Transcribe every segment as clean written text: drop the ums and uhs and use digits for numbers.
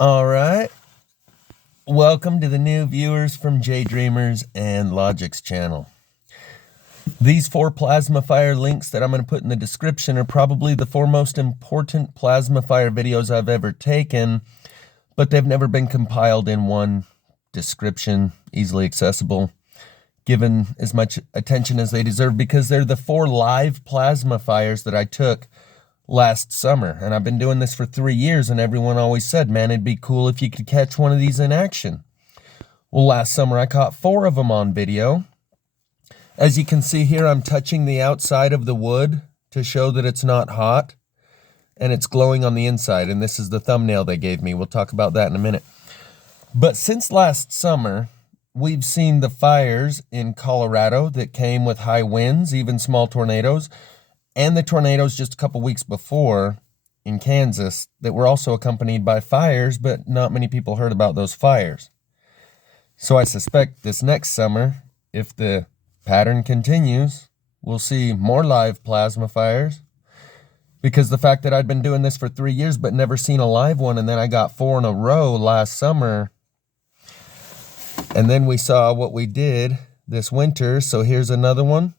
All right. Welcome to the new viewers from J Dreamers and Logic's channel. These 4 plasma fire links that I'm going to put in the description are probably the 4 most important plasma fire videos I've ever taken, but they've never been compiled in one description, easily accessible, given as much attention as they deserve, because they're the 4 live plasma fires that I took last summer. And I've been doing this for 3 years, and everyone always said, man, it'd be cool if you could catch one of these in action. Well, last summer I caught 4 of them on video. As you can see here, I'm touching the outside of the wood to show that it's not hot, and it's glowing on the inside, and this is the thumbnail they gave me. We'll talk about that in a minute. But since last summer, we've seen the fires in Colorado that came with high winds, even small tornadoes, and the tornadoes just a couple weeks before in Kansas that were also accompanied by fires, but not many people heard about those fires. So I suspect this next summer, if the pattern continues, we'll see more live plasma fires, because the fact that I'd been doing this for 3 years but never seen a live one, and then I got 4 in a row last summer, and then we saw what we did this winter. So here's another one.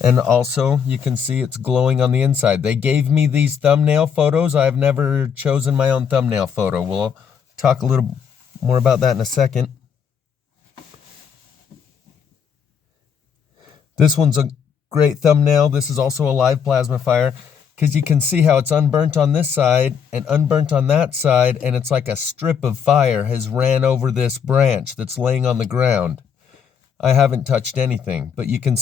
And also, you can see it's glowing on the inside. They gave me these thumbnail photos. I've never chosen my own thumbnail photo. We'll talk a little more about that in a second. This one's a great thumbnail. This is also a live plasma fire, because you can see how it's unburnt on this side and unburnt on that side, and it's like a strip of fire has ran over this branch that's laying on the ground. I haven't touched anything, but you can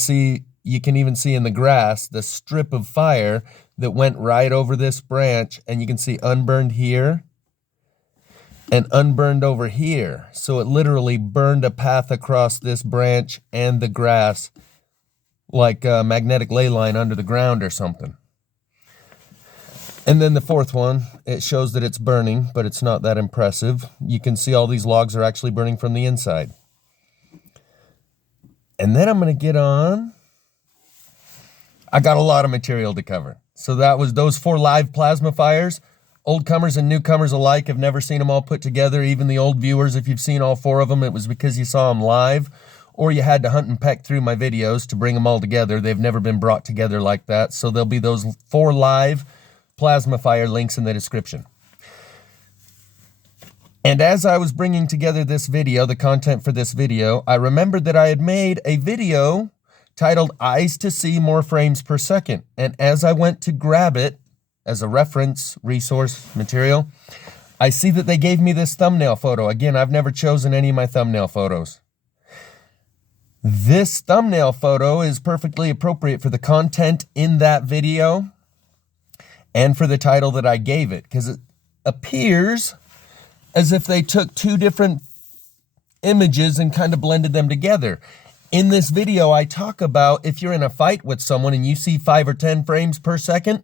even see in the grass the strip of fire that went right over this branch, and you can see unburned here and unburned over here. So it literally burned a path across this branch and the grass, like a magnetic ley line under the ground or something. And then the 4th one, it shows that it's burning, but it's not that impressive. You can see all these logs are actually burning from the inside. And then I'm going to get on. I got a lot of material to cover. So that was those 4 live plasma fires. Old comers and newcomers alike have never seen them all put together. Even the old viewers, if you've seen all 4 of them, it was because you saw them live, or you had to hunt and peck through my videos to bring them all together. They've never been brought together like that. So there'll be those 4 live plasma fire links in the description. And as I was bringing together this video, the content for this video, I remembered that I had made a video titled Eyes to See More Frames Per Second. And as I went to grab it as a reference resource material, I see that they gave me this thumbnail photo. Again, I've never chosen any of my thumbnail photos. This thumbnail photo is perfectly appropriate for the content in that video and for the title that I gave it, because it appears as if they took 2 different images and kind of blended them together. In this video, I talk about if you're in a fight with someone and you see 5 or 10 frames per second,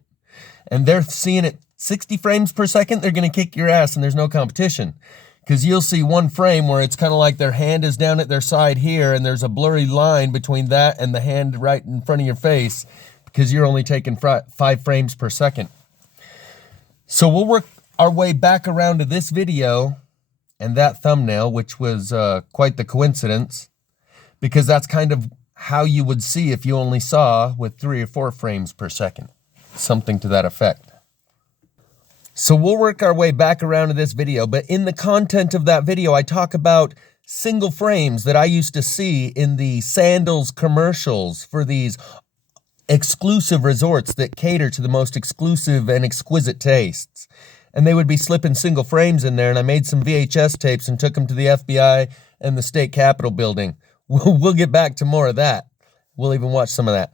and they're seeing it 60 frames per second, they're going to kick your ass and there's no competition. Because you'll see one frame where it's kind of like their hand is down at their side here, and there's a blurry line between that and the hand right in front of your face, because you're only taking 5 frames per second. So we'll work our way back around to this video and that thumbnail, which was quite the coincidence, because that's kind of how you would see if you only saw with 3 or 4 frames per second, something to that effect. So we'll work our way back around to this video, but in the content of that video, I talk about single frames that I used to see in the sandals commercials for these exclusive resorts that cater to the most exclusive and exquisite tastes. And they would be slipping single frames in there, and I made some VHS tapes and took them to the FBI and the state capitol building. We'll get back to more of that. We'll even watch some of that.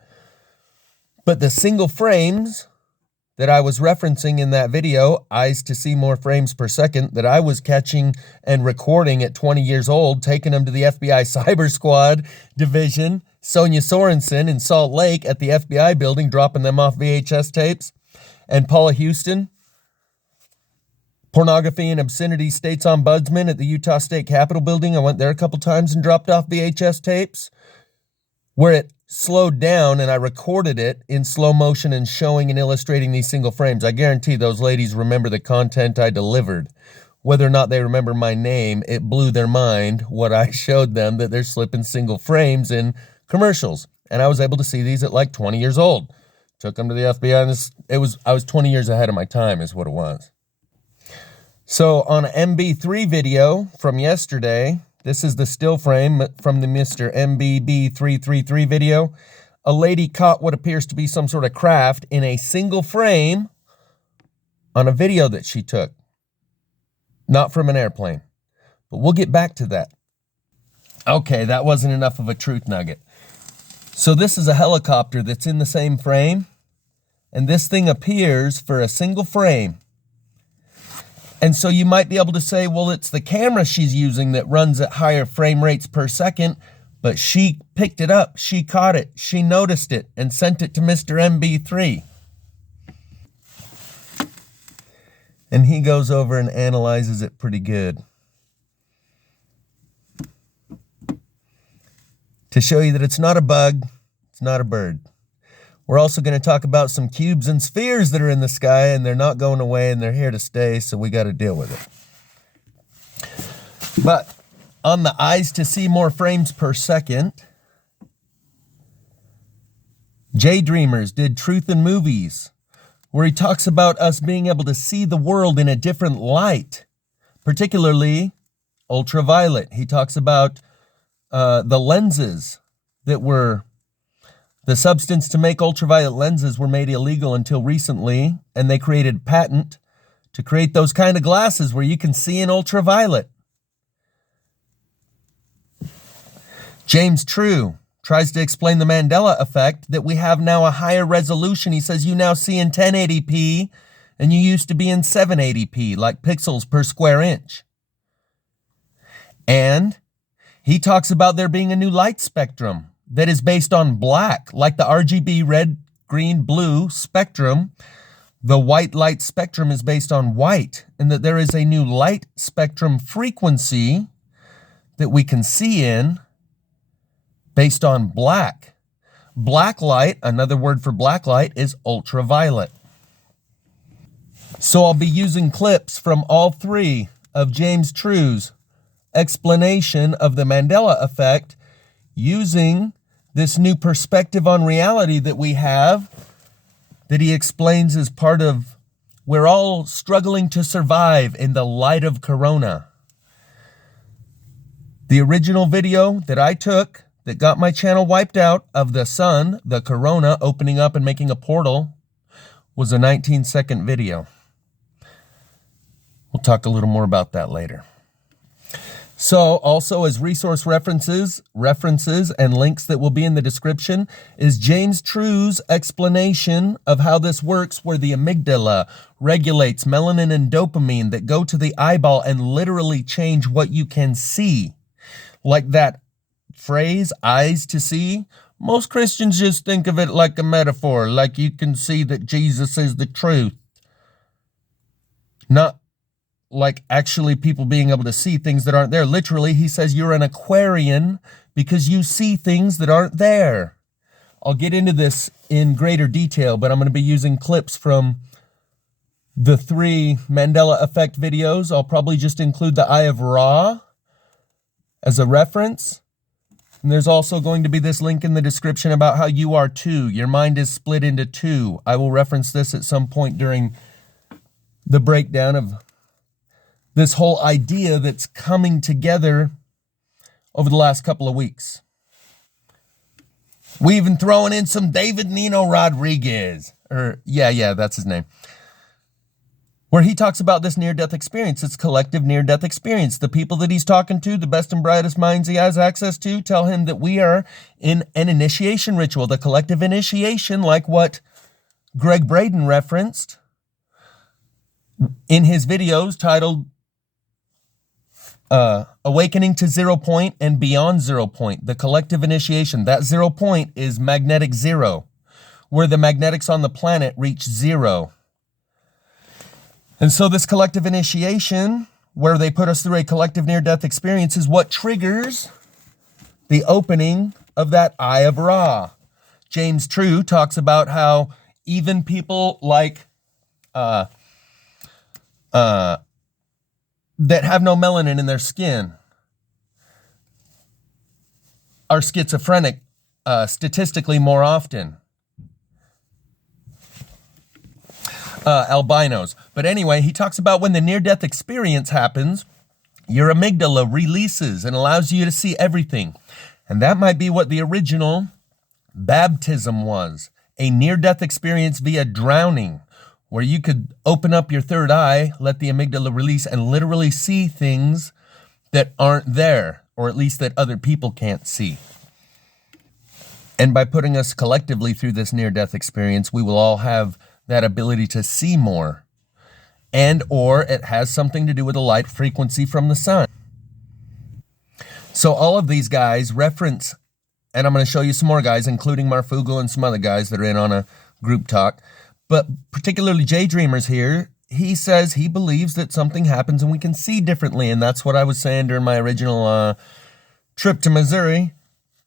But the single frames that I was referencing in that video, Eyes to See More Frames Per Second, that I was catching and recording at 20 years old, taking them to the FBI Cyber Squad Division, Sonia Sorensen in Salt Lake at the FBI building, dropping them off VHS tapes, and Paula Houston, Pornography and Obscenity States Ombudsman at the Utah State Capitol building. I went there a couple times and dropped off VHS tapes where it slowed down and I recorded it in slow motion and showing and illustrating these single frames. I guarantee those ladies remember the content I delivered whether or not they remember my name, it blew their mind what I showed them, that they're slipping single frames in commercials. And I was able to see these at like 20 years old. Took them to the FBI, and I was 20 years ahead of my time is what it was. So on an MB3 video from yesterday, this is the still frame from the Mr. MBB333 video. A lady caught what appears to be some sort of craft in a single frame on a video that she took. Not from an airplane. But we'll get back to that. Okay, that wasn't enough of a truth nugget. So this is a helicopter that's in the same frame. And this thing appears for a single frame. And so you might be able to say, well, it's the camera she's using that runs at higher frame rates per second. But she picked it up. She caught it. She noticed it and sent it to Mr. MB3. And he goes over and analyzes it pretty good. To show you that it's not a bug, it's not a bird. We're also going to talk about some cubes and spheres that are in the sky, and they're not going away, and they're here to stay, so we got to deal with it. But on the eyes to see more frames per second, Jay Dreamers did Truth in Movies, where he talks about us being able to see the world in a different light, particularly ultraviolet. He talks about the lenses that were, the substance to make ultraviolet lenses were made illegal until recently, and they created a patent to create those kind of glasses where you can see in ultraviolet. James True tries to explain the Mandela effect, that we have now a higher resolution. He says you now see in 1080p and you used to be in 780p, like pixels per square inch. And he talks about there being a new light spectrum that is based on black, like the RGB red, green, blue spectrum. The white light spectrum is based on white, and that there is a new light spectrum frequency that we can see in based on black. Black light, another word for black light, is ultraviolet. So I'll be using clips from all three of James True's explanation of the Mandela effect, using this new perspective on reality that we have, that he explains as part of, we're all struggling to survive in the light of Corona. The original video that I took that got my channel wiped out of the sun, the Corona opening up and making a portal, was a 19-second video. We'll talk a little more about that later. So also as resource references and links that will be in the description is James True's explanation of how this works, where the amygdala regulates melanin and dopamine that go to the eyeball and literally change what you can see. Like that phrase, eyes to see, most Christians just think of it like a metaphor, like you can see that Jesus is the truth. Not like actually people being able to see things that aren't there. Literally, he says you're an Aquarian because you see things that aren't there. I'll get into this in greater detail, but I'm going to be using clips from the 3 Mandela effect videos. I'll probably just include the Eye of Ra as a reference. And there's also going to be this link in the description about how you are two. Your mind is split into two. I will reference this at some point during the breakdown of this whole idea that's coming together over the last couple of weeks. We even throwing in some David Nino Rodriguez. Yeah, that's his name. Where he talks about this near-death experience. It's collective near-death experience. The people that he's talking to, the best and brightest minds he has access to, tell him that we are in an initiation ritual, the collective initiation, like what Greg Braden referenced in his videos titled Awakening to 0 point and Beyond 0 point, the collective initiation. That 0 point is magnetic zero, where the magnetics on the planet reach zero. And so this collective initiation, where they put us through a collective near-death experience, is what triggers the opening of that Eye of Ra. James True talks about how even people like that have no melanin in their skin are schizophrenic statistically more often. Albinos. But anyway, he talks about when the near-death experience happens, your amygdala releases and allows you to see everything. And that might be what the original baptism was, a near-death experience via drowning, where you could open up your third eye, let the amygdala release, and literally see things that aren't there, or at least that other people can't see. And by putting us collectively through this near-death experience, we will all have that ability to see more. And or it has something to do with the light frequency from the sun. So all of these guys reference, and I'm going to show you some more guys, including Marfugo and some other guys that are in on a group talk, but particularly Jay Dreamers here, he says he believes that something happens and we can see differently. And that's what I was saying during my original trip to Missouri,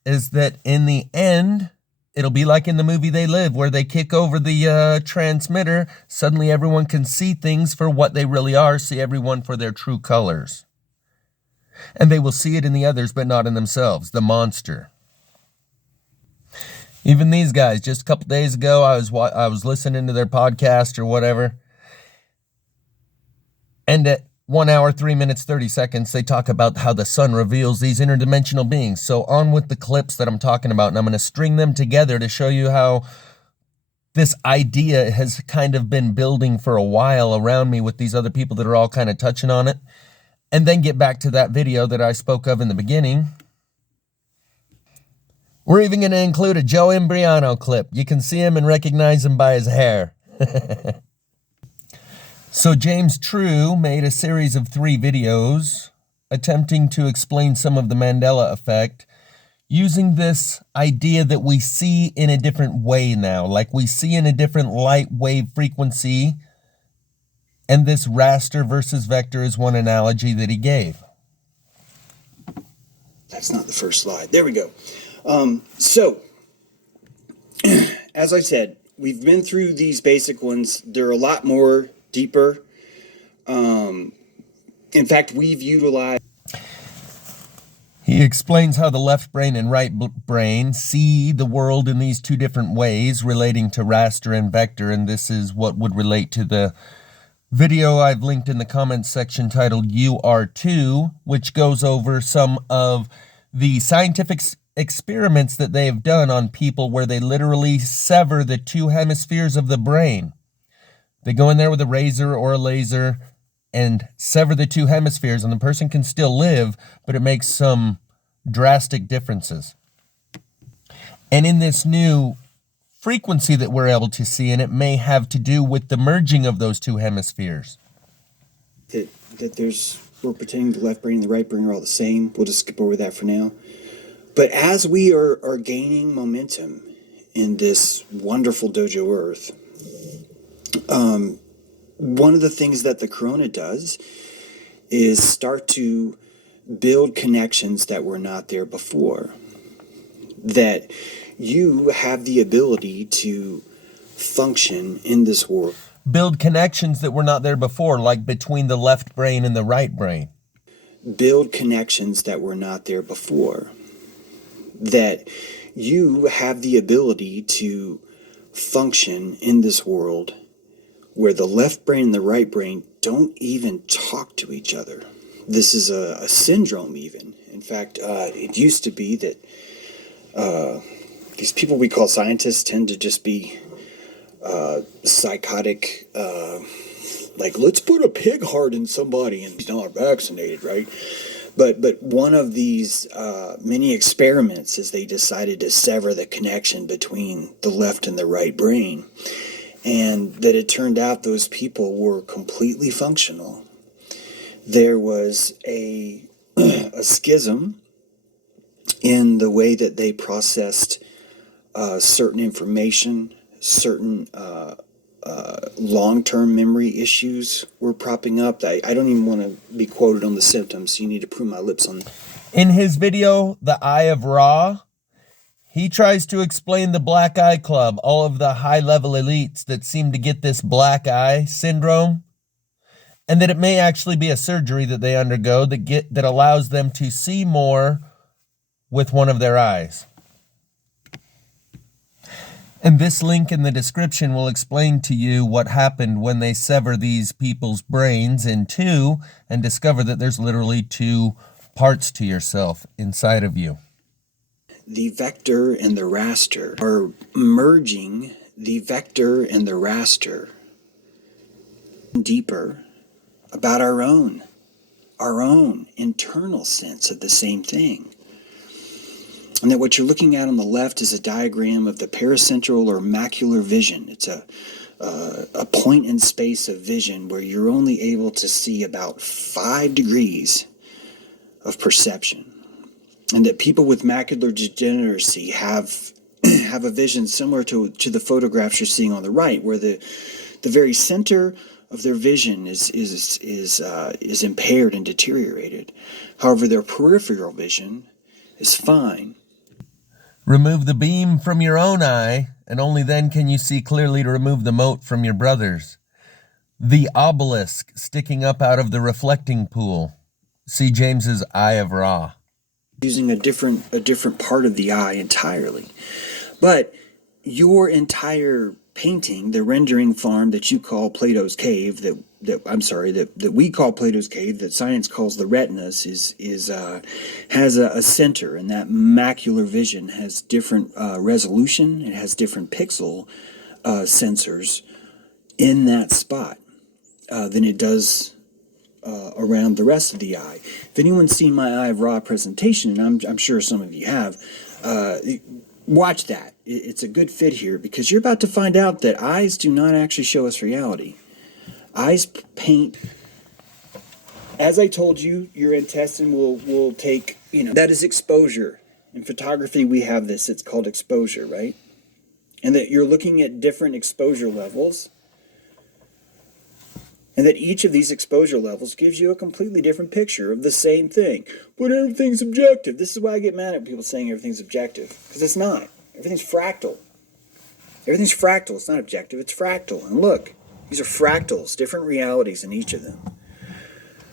is that in the end, it'll be like in the movie They Live, where they kick over the transmitter. Suddenly everyone can see things for what they really are, see everyone for their true colors. And they will see it in the others, but not in themselves, the monster. Even these guys, just a couple days ago, I was listening to their podcast or whatever. And at 1 hour, 3 minutes, 30 seconds, they talk about how the sun reveals these interdimensional beings. So on with the clips that I'm talking about, and I'm going to string them together to show you how this idea has kind of been building for a while around me with these other people that are all kind of touching on it. And then get back to that video that I spoke of in the beginning. We're even going to include a Joe Imbriano clip. You can see him and recognize him by his hair. So James True made a series of 3 videos attempting to explain some of the Mandela effect using this idea that we see in a different way now, like we see in a different light wave frequency. And this raster versus vector is one analogy that he gave. That's not the first slide. There we go. So, as I said, we've been through these basic ones. They're a lot more deeper. In fact, we've utilized... He explains how the left brain and right brain see the world in these 2 different ways relating to raster and vector, and this is what would relate to the video I've linked in the comments section titled You Are Too, which goes over some of the scientific experiments that they have done on people where they literally sever the 2 hemispheres of the brain. They go in there with a razor or a laser and sever the 2 hemispheres, and the person can still live, but it makes some drastic differences. And in this new frequency that we're able to see, and it may have to do with the merging of those 2 hemispheres. We're pretending the left brain and the right brain are all the same. We'll just skip over that for now. But as we are gaining momentum in this wonderful dojo earth, one of the things that the corona does is start to build connections that were not there before. That you have the ability to function in this world. Build connections that were not there before, like between the left brain and the right brain. Build connections that were not there before. That you have the ability to function in this world where the left brain and the right brain don't even talk to each other. This is a syndrome even. In fact, it used to be that these people we call scientists tend to just be psychotic, like, let's put a pig heart in somebody and he's not vaccinated, right? But one of these many experiments is they decided to sever the connection between the left and the right brain. And that it turned out those people were completely functional. There was a schism in the way that they processed certain information, certain long-term memory issues were propping up. I don't even want to be quoted on the symptoms, so you need to prune my lips on that. In his video, The Eye of Ra, he tries to explain the Black Eye Club, all of the high-level elites that seem to get this black eye syndrome. and that it may actually be a surgery that they undergo that allows them to see more with one of their eyes. And this link in the description will explain to you what happened when they sever these people's brains in two and discover that there's literally two parts to yourself inside of you. The vector and the raster are merging the vector and the raster deeper about our own internal sense of the same thing. And that what you're looking at on the left is a diagram of the paracentral or macular vision. It's a point in space of vision where you're only able to see about 5 degrees of perception. And that people with macular degeneracy have a vision similar to the photographs you're seeing on the right, where the very center of their vision is impaired and deteriorated. However, their peripheral vision is fine. Remove the beam from your own eye, and only then can you see clearly to remove the mote from your brother's. The obelisk sticking up out of the reflecting pool. See James's Eye of Ra. Using a different part of the eye entirely. But your entire painting, the rendering farm that you call Plato's Cave, that we call Plato's Cave, that science calls the retinas, has a center, and that macular vision has different resolution. It has different pixel sensors in that spot than it does around the rest of the eye. If anyone's seen my Eye of Ra presentation, and I'm sure some of you have, watch that. It's a good fit here, because you're about to find out that eyes do not actually show us reality. Eyes paint. As I told you, your intestine will take, that is exposure. In photography, we have this. It's called exposure, right? And that you're looking at different exposure levels. And that each of these exposure levels gives you a completely different picture of the same thing. But everything's objective. This is why I get mad at people saying everything's objective. Because it's not. Everything's fractal. Everything's fractal. It's not objective. It's fractal. And look, these are fractals, different realities in each of them.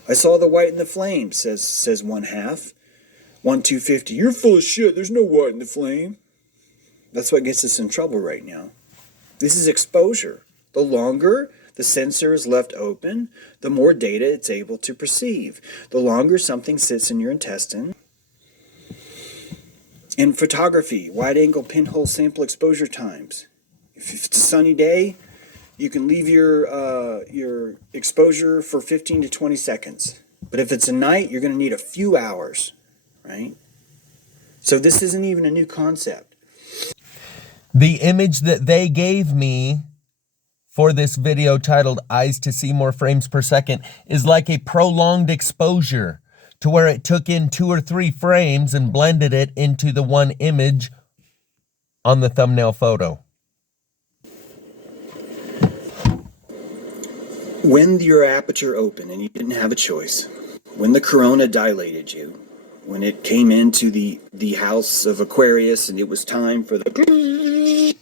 I saw the white in the flame, says one half. 1-250. You're full of shit. There's no white in the flame. That's what gets us in trouble right now. This is exposure. The longer the sensor is left open, the more data it's able to perceive. The longer something sits in your intestine. In photography, wide-angle pinhole sample exposure times. If it's a sunny day, you can leave your exposure for 15 to 20 seconds. But if it's a night, you're going to need a few hours, right? So this isn't even a new concept. The image that they gave me for this video titled Eyes to See More Frames Per Second is like a prolonged exposure, to where it took in 2 or 3 frames and blended it into the one image on the thumbnail photo. When your aperture opened and you didn't have a choice, when the corona dilated you, when it came into the house of Aquarius and it was time for the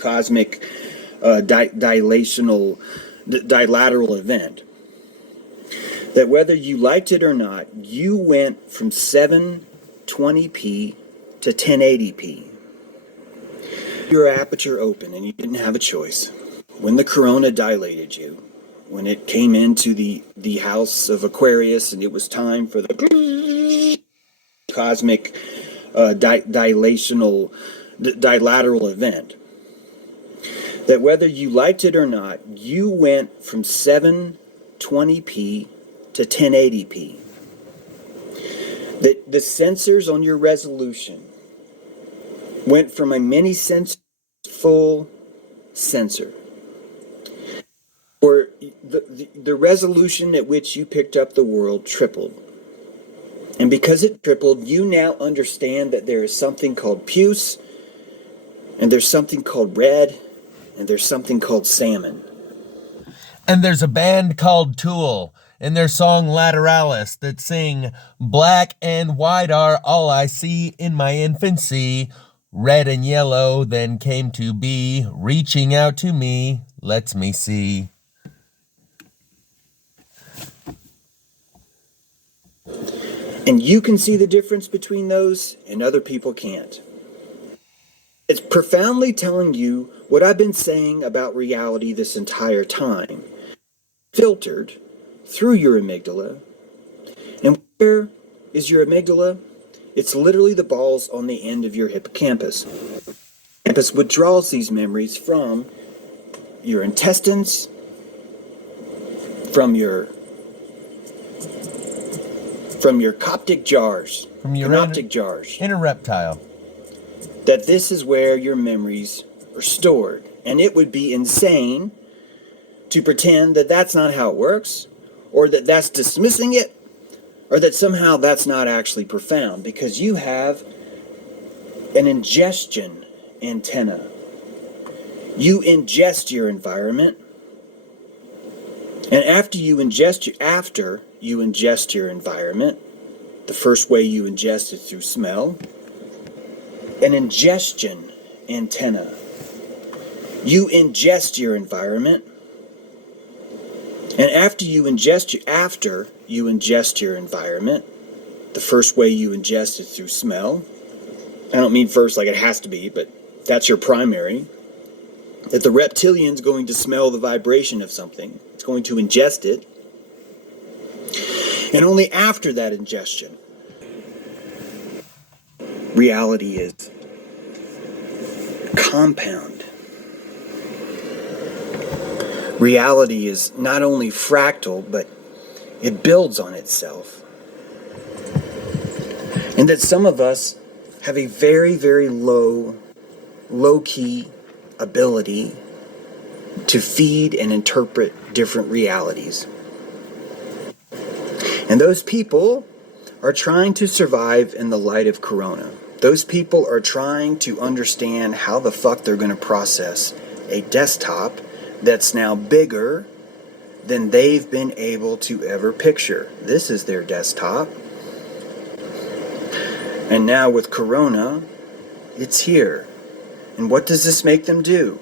cosmic dilateral event, that whether you liked it or not, you went from 720p to 1080p. Your aperture opened and you didn't have a choice. When the corona dilated you, when it came into the house of Aquarius and it was time for the cosmic dilateral event, that whether you liked it or not, you went from 720p to 1080p. The sensors on your resolution went from a mini sensor to full sensor. Or the resolution at which you picked up the world tripled. And because it tripled, you now understand that there is something called puce, and there's something called red, and there's something called salmon. And there's a band called Tool in their song Lateralis that sing, black and white are all I see in my infancy. Red and yellow then came to be, reaching out to me, lets me see. And you can see the difference between those, and other people can't. It's profoundly telling you what I've been saying about reality this entire time, filtered through your amygdala. And where is your amygdala? It's literally the balls on the end of your hippocampus. Hippocampus withdraws these memories from your intestines, from your coptic jars, From your synoptic jars. inner reptile. That this is where your memories are stored. And it would be insane to pretend that that's not how it works, or that that's dismissing it, or that somehow that's not actually profound, because you have an ingestion antenna. You ingest your environment, and after you ingest your environment, the first way you ingest is through smell. An ingestion antenna. You ingest your environment, and after you ingest your environment, the first way you ingest is through smell. I don't mean first like it has to be, but that's your primary. That the reptilian's going to smell the vibration of something. It's going to ingest it. And only after that ingestion, reality is compound. Reality is not only fractal, but it builds on itself. And that some of us have a very, very low-key ability to feed and interpret different realities. And those people are trying to survive in the light of Corona. Those people are trying to understand how the fuck they're going to process a desktop that's now bigger than they've been able to ever picture. This is their desktop. And now with Corona, it's here. And what does this make them do?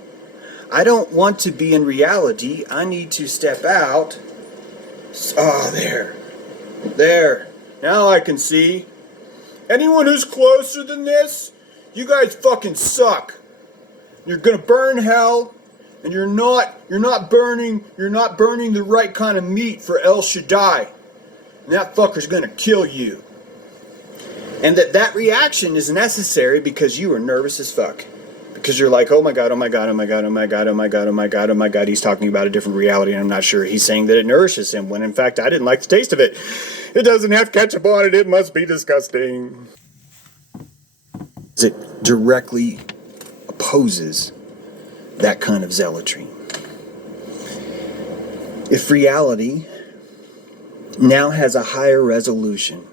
I don't want to be in reality. I need to step out. Oh, there. There. Now I can see. Anyone who's closer than this, you guys fucking suck. You're gonna burn hell, and you're not burning the right kind of meat for El Shaddai. And that fucker's gonna kill you. And that reaction is necessary because you are nervous as fuck. Because you're like, oh my god, oh my god, oh my god, oh my god, oh my god, oh my god, oh my god, he's talking about a different reality, and I'm not sure he's saying that it nourishes him, when in fact I didn't like the taste of it. It doesn't have ketchup on it, it must be disgusting. It directly opposes that kind of zealotry. If reality now has a higher resolution,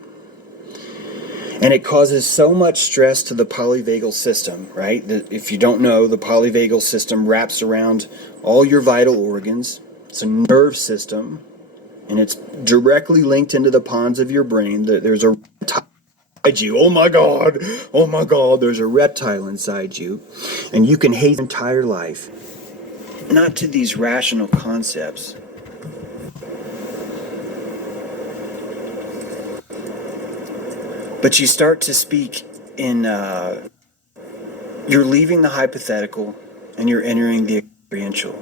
and it causes so much stress to the polyvagal system, right? If you don't know, the polyvagal system wraps around all your vital organs. It's a nerve system, and it's directly linked into the pons of your brain. There's a reptile inside you. Oh my god, there's a reptile inside you. And you can hate your entire life. Not to these rational concepts. But you start to speak in, you're leaving the hypothetical and you're entering the experiential.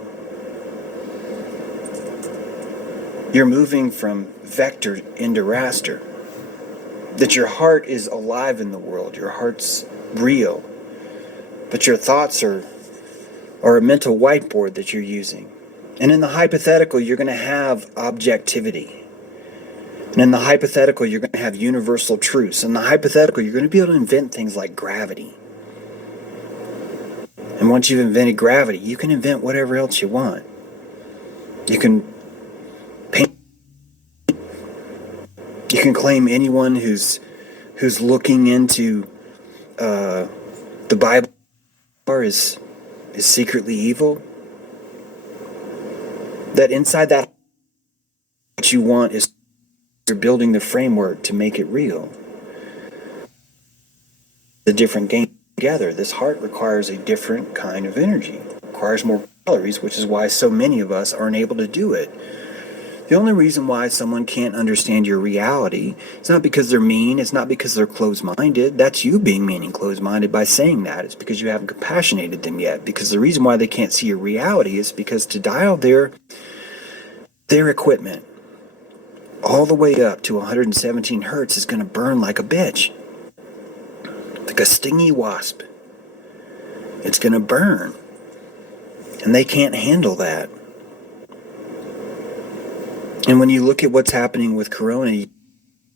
You're moving from vector into raster. That your heart is alive in the world, your heart's real. But your thoughts are a mental whiteboard that you're using. And in the hypothetical, you're going to have objectivity. And in the hypothetical, you're going to have universal truths. In the hypothetical, you're going to be able to invent things like gravity. And once you've invented gravity, you can invent whatever else you want. You can paint. You can claim anyone who's looking into the Bible is secretly evil. That inside that, what you want is you're building the framework to make it real. The different game together. This heart requires a different kind of energy. It requires more calories, which is why so many of us aren't able to do it. The only reason why someone can't understand your reality is not because they're mean, it's not because they're closed-minded. That's you being mean and closed-minded by saying that. It's because you haven't compassionated them yet. Because the reason why they can't see your reality is because to dial their equipment all the way up to 117 hertz is going to burn like a bitch. Like a stingy wasp. It's going to burn. And they can't handle that. And when you look at what's happening with Corona,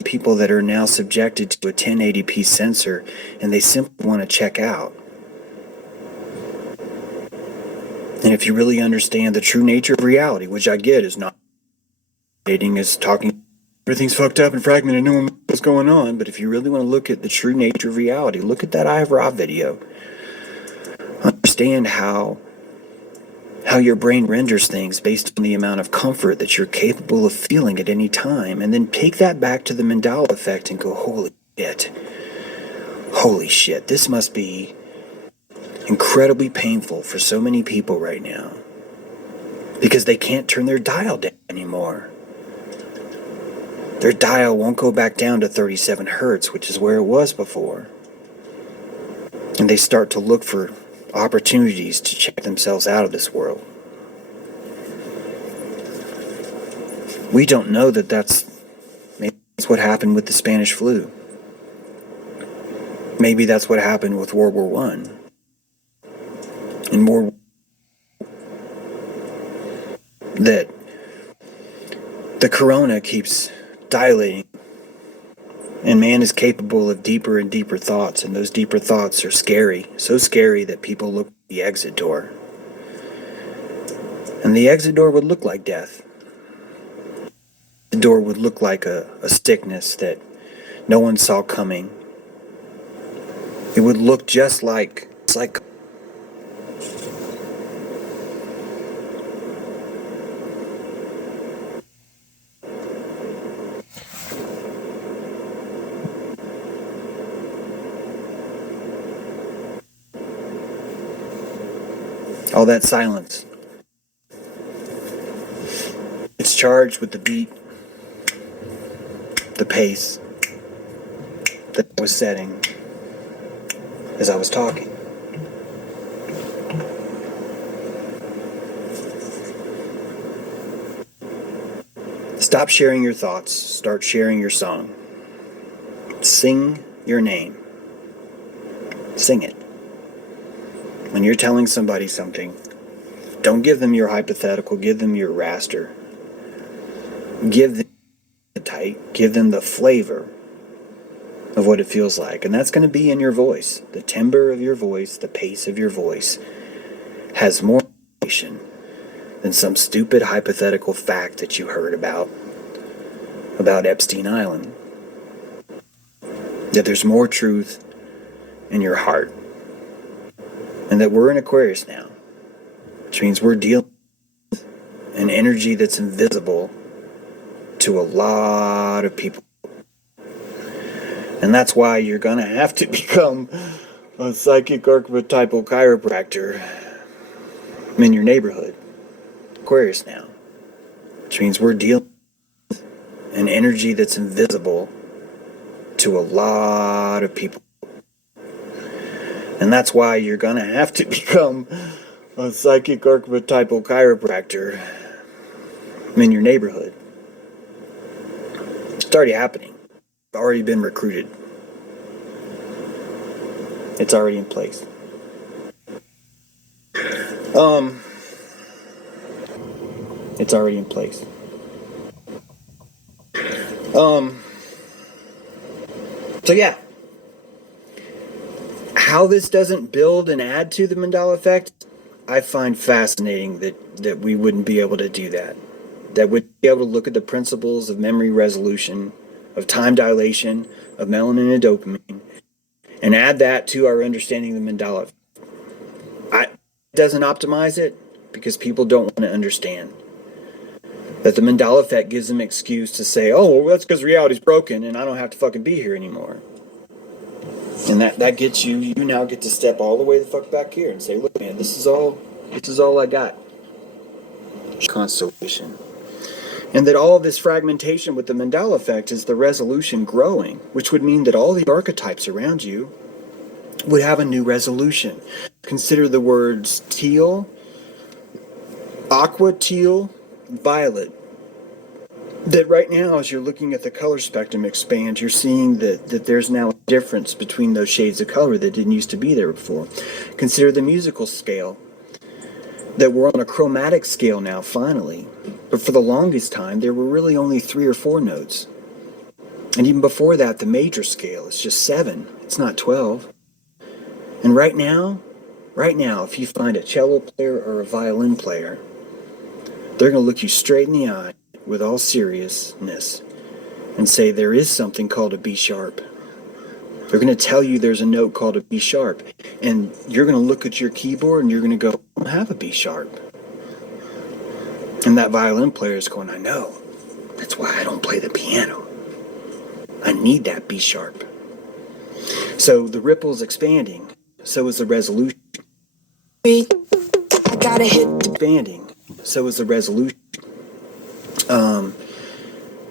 people that are now subjected to a 1080p sensor and they simply want to check out. And if you really understand the true nature of reality, which I get is not dating, is talking, everything's fucked up and fragmented, no one knows what's going on. But if you really want to look at the true nature of reality, look at that I Have Ra video. Understand how your brain renders things based on the amount of comfort that you're capable of feeling at any time, and then take that back to the Mandela effect and go, holy shit, this must be incredibly painful for so many people right now because they can't turn their dial down anymore. Their dial won't go back down to 37 hertz, which is where it was before. And they start to look for opportunities to check themselves out of this world. We don't know that maybe that's what happened with the Spanish flu. Maybe that's what happened with World War I. And more that the corona keeps dilating. And man is capable of deeper and deeper thoughts, and those deeper thoughts are scary. So scary that people look at the exit door. And the exit door would look like death. The door would look like a sickness that no one saw coming. It would look just like all that silence. It's charged with the beat, the pace that I was setting as I was talking. Stop sharing your thoughts, start sharing your song. Sing your name. Sing it. When you're telling somebody something, don't give them your hypothetical, give them your raster. Give them the type, give them the flavor of what it feels like. And that's going to be in your voice. The timbre of your voice, the pace of your voice has more information than some stupid hypothetical fact that you heard about Epstein Island. That there's more truth in your heart. And that we're in Aquarius now, which means we're dealing with an energy that's invisible to a lot of people. And that's why you're going to have to become a psychic archetypal chiropractor in your neighborhood. Aquarius now, which means we're dealing with an energy that's invisible to a lot of people. And that's why you're going to have to become a psychic archetypal chiropractor in your neighborhood. It's already happening. It's already been recruited. It's already in place. It's already in place. So yeah. How this doesn't build and add to the Mandela effect, I find fascinating that we wouldn't be able to do that. That we'd be able to look at the principles of memory resolution, of time dilation, of melanin and dopamine, and add that to our understanding of the Mandela effect. It doesn't optimize it because people don't want to understand. That the Mandela effect gives them an excuse to say, oh, well, that's because reality's broken and I don't have to fucking be here anymore. And that gets you now get to step all the way the fuck back here and say, look, man, this is all I got. Constellation. And that all of this fragmentation with the Mandela effect is the resolution growing, which would mean that all the archetypes around you would have a new resolution. Consider the words teal, aqua, teal, violet. That right now, as you're looking at the color spectrum expand, you're seeing that there's now a difference between those shades of color that didn't used to be there before. Consider the musical scale. That we're on a chromatic scale now, finally. But for the longest time, there were really only 3 or 4 notes. And even before that, the major scale is just 7. It's not 12. And right now, if you find a cello player or a violin player, they're going to look you straight in the eye with all seriousness and say there is something called a B sharp. They're going to tell you there's a note called a B sharp. And you're going to look at your keyboard and you're going to go, I don't have a B sharp. And that violin player is going, I know. That's why I don't play the piano. I need that B sharp. So the ripple is expanding. So is the resolution. I gotta hit expanding. So is the resolution.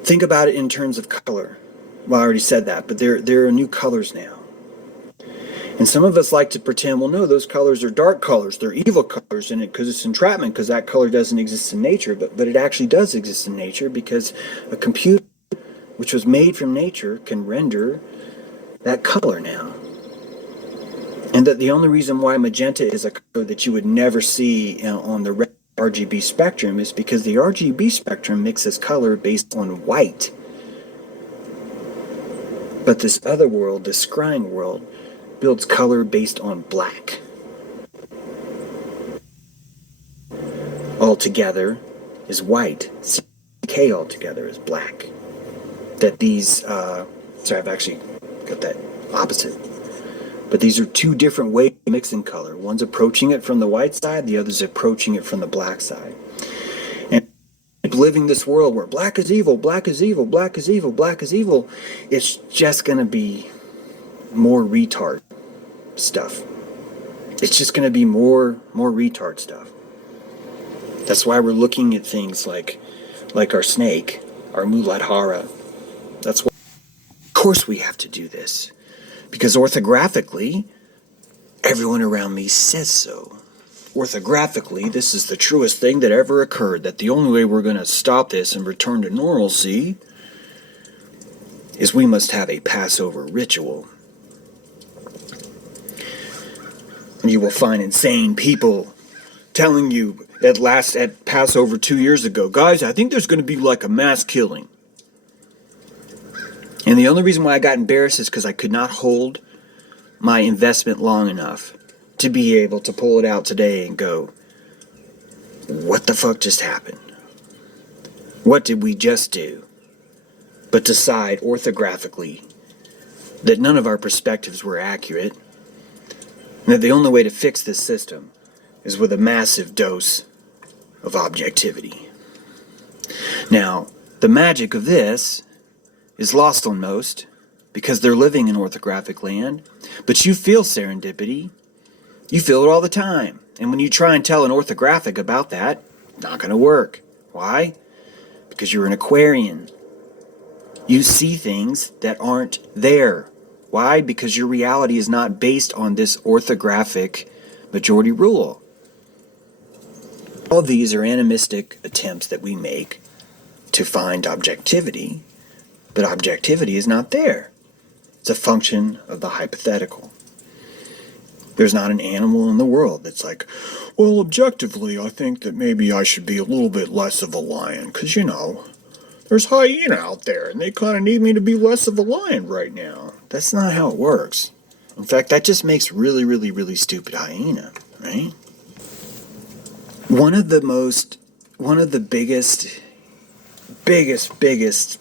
Think about it in terms of color. Well, I already said that, but there are new colors now. And some of us like to pretend, well, no, those colors are dark colors. They're evil colors in it because it's entrapment, because that color doesn't exist in nature. But it actually does exist in nature because a computer, which was made from nature, can render that color now. And that the only reason why magenta is a color that you would never see on the red RGB spectrum is because the RGB spectrum mixes color based on white. But this other world, this scrying world, builds color based on black. Altogether is white. CK altogether is black. That these, sorry, I've actually got that opposite. But these are 2 different ways of mixing color. One's approaching it from the white side, the other's approaching it from the black side. And living this world where black is evil, black is evil, black is evil, black is evil, it's just going to be more retard stuff. It's just going to be more retard stuff. That's why we're looking at things like our snake, our Muladhara. That's why, of course, we have to do this. Because orthographically, everyone around me says so. Orthographically, this is the truest thing that ever occurred, that the only way we're going to stop this and return to normalcy is we must have a Passover ritual. And you will find insane people telling you at Passover 2 years ago, guys, I think there's going to be like a mass killing. And the only reason why I got embarrassed is because I could not hold my investment long enough to be able to pull it out today and go, what the fuck just happened? What did we just do? But decide orthographically that none of our perspectives were accurate, and that the only way to fix this system is with a massive dose of objectivity. Now, the magic of this is lost on most because they're living in orthographic land, but you feel serendipity. You feel it all the time. And when you try and tell an orthographic about that, not going to work. Why? Because you're an Aquarian. You see things that aren't there. Why? Because your reality is not based on this orthographic majority rule. All these are animistic attempts that we make to find objectivity, but objectivity is not there. It's a function of the hypothetical. There's not an animal in the world that's like, well, objectively, I think that maybe I should be a little bit less of a lion, because, there's hyena out there, and they kind of need me to be less of a lion right now. That's not how it works. In fact, that just makes really, really, really stupid hyena, right? One of the biggest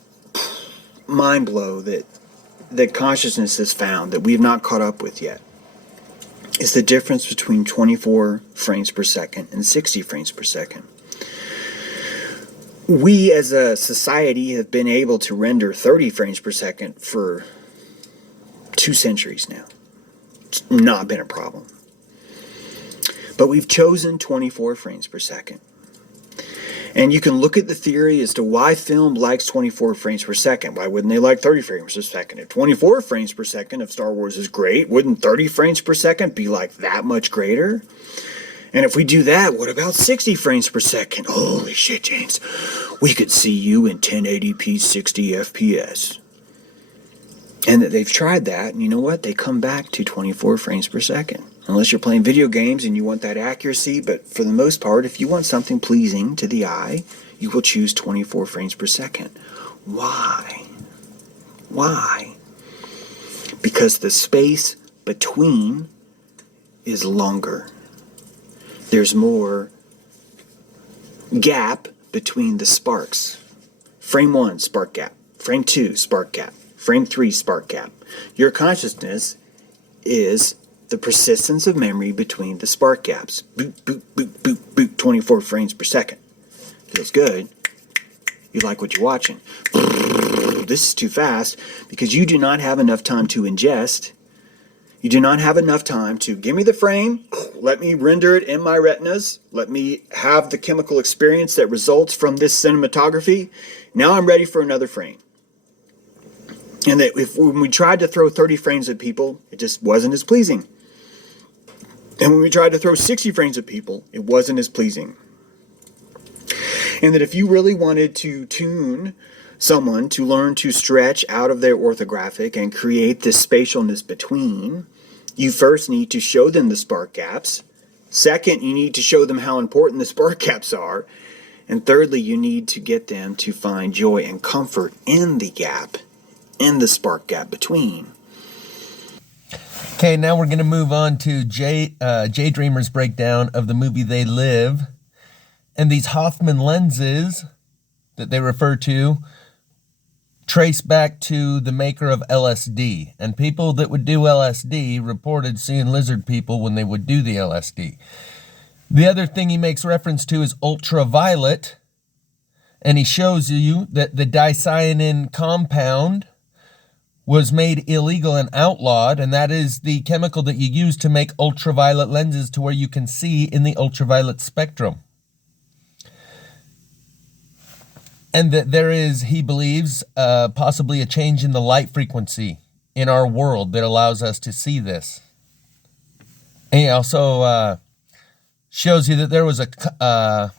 mind blow that consciousness has found that we've not caught up with yet is the difference between 24 frames per second and 60 frames per second. We as a society have been able to render 30 frames per second for 2 centuries now. It's not been a problem. But we've chosen 24 frames per second. And you can look at the theory as to why film likes 24 frames per second. Why wouldn't they like 30 frames per second? If 24 frames per second of Star Wars is great, wouldn't 30 frames per second be like that much greater? And if we do that, what about 60 frames per second? Holy shit, James. We could see you in 1080p 60 FPS. And they've tried that, and you know what? They come back to 24 frames per second. Unless you're playing video games and you want that accuracy, but for the most part, if you want something pleasing to the eye, you will choose 24 frames per second. Why? Why? Because the space between is longer. There's more gap between the sparks. Frame 1, spark gap. Frame 2, spark gap. Frame 3, spark gap. Your consciousness is the persistence of memory between the spark gaps. Boop, boop, boop, boop, boop, 24 frames per second. Feels good. You like what you're watching. This is too fast because you do not have enough time to ingest. You do not have enough time to give me the frame, let me render it in my retinas, let me have the chemical experience that results from this cinematography. Now I'm ready for another frame. And that when we tried to throw 30 frames at people, it just wasn't as pleasing. And when we tried to throw 60 frames at people, it wasn't as pleasing. And that if you really wanted to tune someone to learn to stretch out of their orthographic and create this spatialness between, you first need to show them the spark gaps. Second, you need to show them how important the spark gaps are. And thirdly, you need to get them to find joy and comfort in the gap, in the spark gap between. Okay, now we're going to move on to Jay Dreamer's breakdown of the movie They Live. And these Hoffman lenses that they refer to trace back to the maker of LSD. And people that would do LSD reported seeing lizard people when they would do the LSD. The other thing he makes reference to is ultraviolet. And he shows you that the dicyanin compound was made illegal and outlawed, and that is the chemical that you use to make ultraviolet lenses to where you can see in the ultraviolet spectrum. And that there is, he believes, possibly a change in the light frequency in our world that allows us to see this. And he also shows you that there was a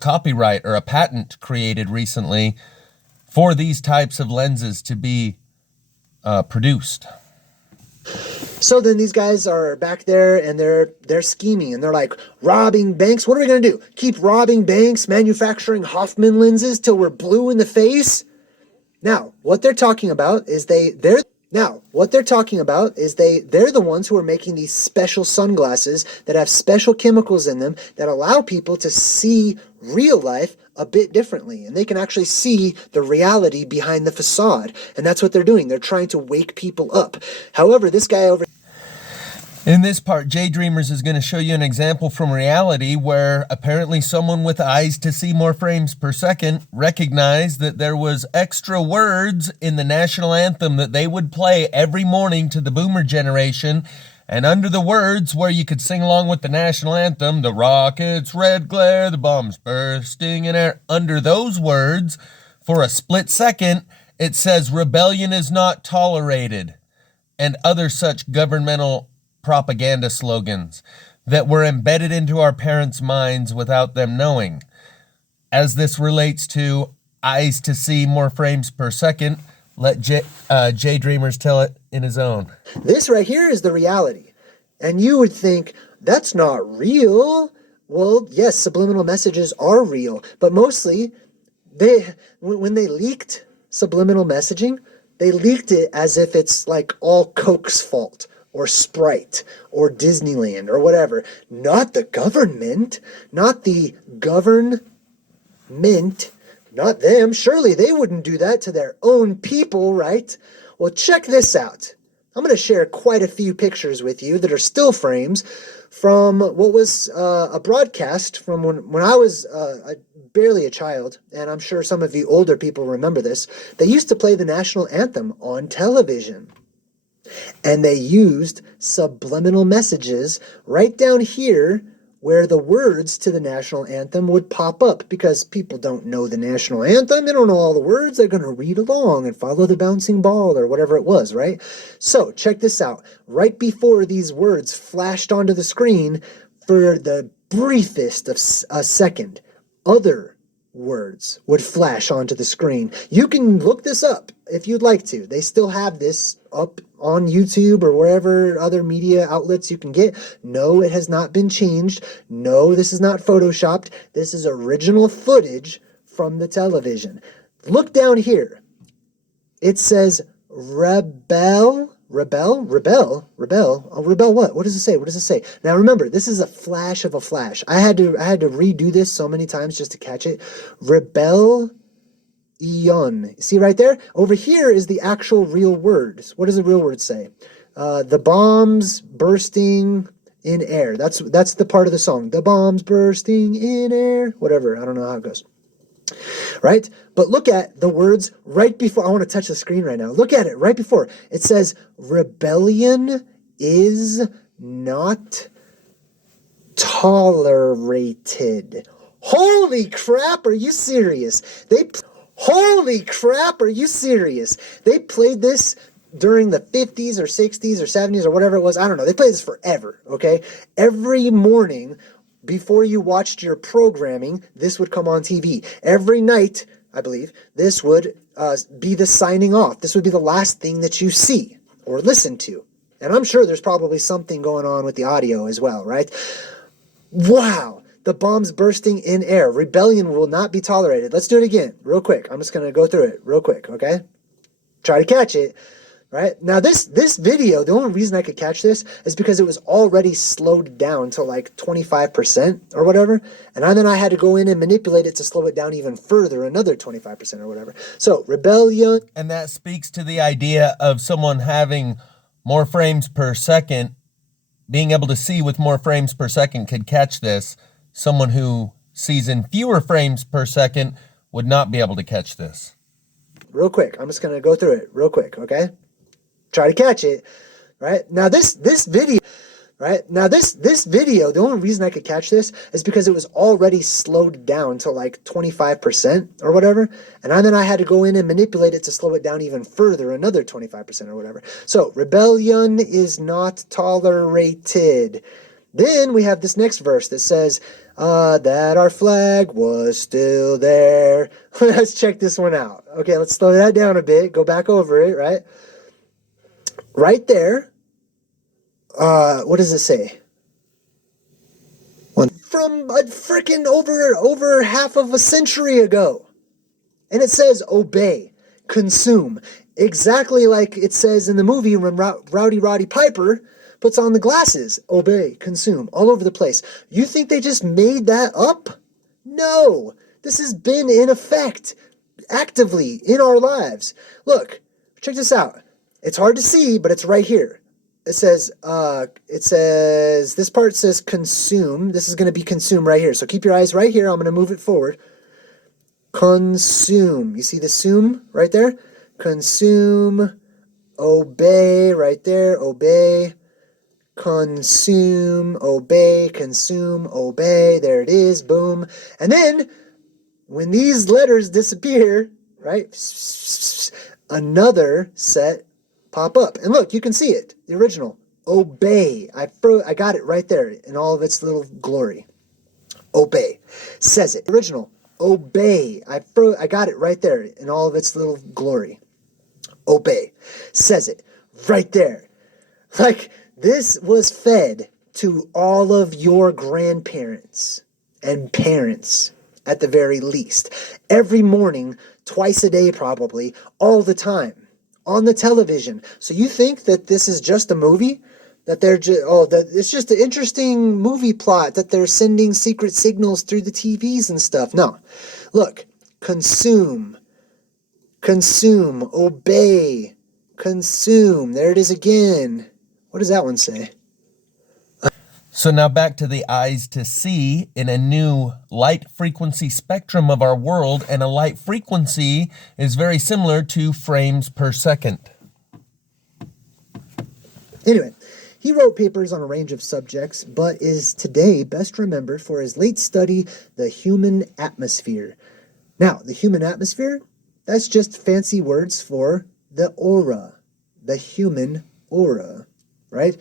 copyright or a patent created recently for these types of lenses to be produced. So then these guys are back there and they're scheming and they're like, robbing banks. What are we going to do? Keep robbing banks, manufacturing Hoffman lenses till we're blue in the face? Now, what they're talking about is they're the ones who are making these special sunglasses that have special chemicals in them that allow people to see real life a bit differently. And they can actually see the reality behind the facade. And that's what they're doing. They're trying to wake people up. However, this guy over in this part, Jay Dreamers is going to show you an example from reality where apparently someone with eyes to see more frames per second recognized that there was extra words in the national anthem that they would play every morning to the boomer generation. And under the words where you could sing along with the national anthem, the rockets, red glare, the bombs bursting in air, under those words, for a split second, it says rebellion is not tolerated and other such governmental propaganda slogans that were embedded into our parents' minds without them knowing. As this relates to eyes to see more frames per second, let Jay Dreamers tell it in his own. This right here is the reality. And you would think, that's not real. Well, yes, subliminal messages are real. But mostly, when they leaked subliminal messaging, they leaked it as if it's like all Coke's fault, or Sprite, or Disneyland, or whatever. Not the government, not the government, not them. Surely they wouldn't do that to their own people, right? Well, check this out. I'm going to share quite a few pictures with you that are still frames from what was a broadcast from when I was barely a child, and I'm sure some of you older people remember this. They used to play the national anthem on television. And they used subliminal messages right down here where the words to the national anthem would pop up, because people don't know the national anthem. They don't know all the words. They're going to read along and follow the bouncing ball or whatever it was, right? So check this out. Right before these words flashed onto the screen, for the briefest of a second, other words would flash onto the screen. You can look this up if you'd like to. They still have this up on YouTube or wherever other media outlets you can get. No, it has not been changed. No, this is not photoshopped. This is original footage from the television. Look down here. It says rebel. Oh, rebel what? What does it say? What does it say? Now remember, this is a flash of a flash. I had to redo this so many times just to catch it. Rebellion. See right there? Over here is the actual real word. What does the real word say? The bombs bursting in air. That's the part of the song. The bombs bursting in air. Whatever. I don't know how it goes. Right? But look at the words right before. I want to touch the screen right now. Look at it right before. It says, rebellion is not tolerated. Holy crap, are you serious? Holy crap, are you serious? They played this during the 50s or 60s or 70s or whatever it was. I don't know. They played this forever, okay? Every morning before you watched your programming, this would come on TV. Every night, I believe, this would be the signing off. This would be the last thing that you see or listen to. And I'm sure there's probably something going on with the audio as well, right? Wow. The bombs bursting in air. Rebellion will not be tolerated. Let's do it again real quick. I'm just going to go through it real quick, okay? Try to catch it. Right? Now this video, the only reason I could catch this is because it was already slowed down to like 25% or whatever. And then I had to go in and manipulate it to slow it down even further, another 25% or whatever. So rebellion. And that speaks to the idea of someone having more frames per second, being able to see with more frames per second could catch this. Someone who sees in fewer frames per second would not be able to catch this. Real quick. I'm just going to go through it real quick, okay? Try to catch it, right? Now this video, right? Now this video, the only reason I could catch this is because it was already slowed down to like 25% or whatever. And then I had to go in and manipulate it to slow it down even further, another 25% or whatever. So rebellion is not tolerated. Then we have this next verse that says that our flag was still there. Let's check this one out. Okay, let's slow that down a bit. Go back over it, right? Right there, what does it say? From a freaking over half of a century ago. And it says obey, consume. Exactly like it says in the movie when Rowdy Roddy Piper puts on the glasses. Obey, consume, all over the place. You think they just made that up? No, this has been in effect actively in our lives. Look, check this out. It's hard to see, but it's right here. It says, this part says consume. This is going to be consume right here. So keep your eyes right here. I'm going to move it forward. Consume. You see the zoom right there? Consume. Obey right there. Obey. Consume. Obey. Consume. Obey. There it is. Boom. And then when these letters disappear, right? Another set pop up. And look, you can see it. The original. Obey. I got it right there in all of its little glory. Obey. Says it. Original. Obey. I got it right there in all of its little glory. Obey. Says it. Right there. Like, this was fed to all of your grandparents and parents at the very least. Every morning, twice a day probably, all the time. On the television. So you think that this is just a movie? That they're just, it's just an interesting movie plot that they're sending secret signals through the TVs and stuff. No. Look. Consume. Consume. Obey. Consume. There it is again. What does that one say? So now back to the eyes to see in a new light frequency spectrum of our world, and a light frequency is very similar to frames per second. Anyway, He wrote papers on a range of subjects, but is today best remembered for his late study, the human atmosphere. Now, the human atmosphere, that's just fancy words for the aura, the human aura, right?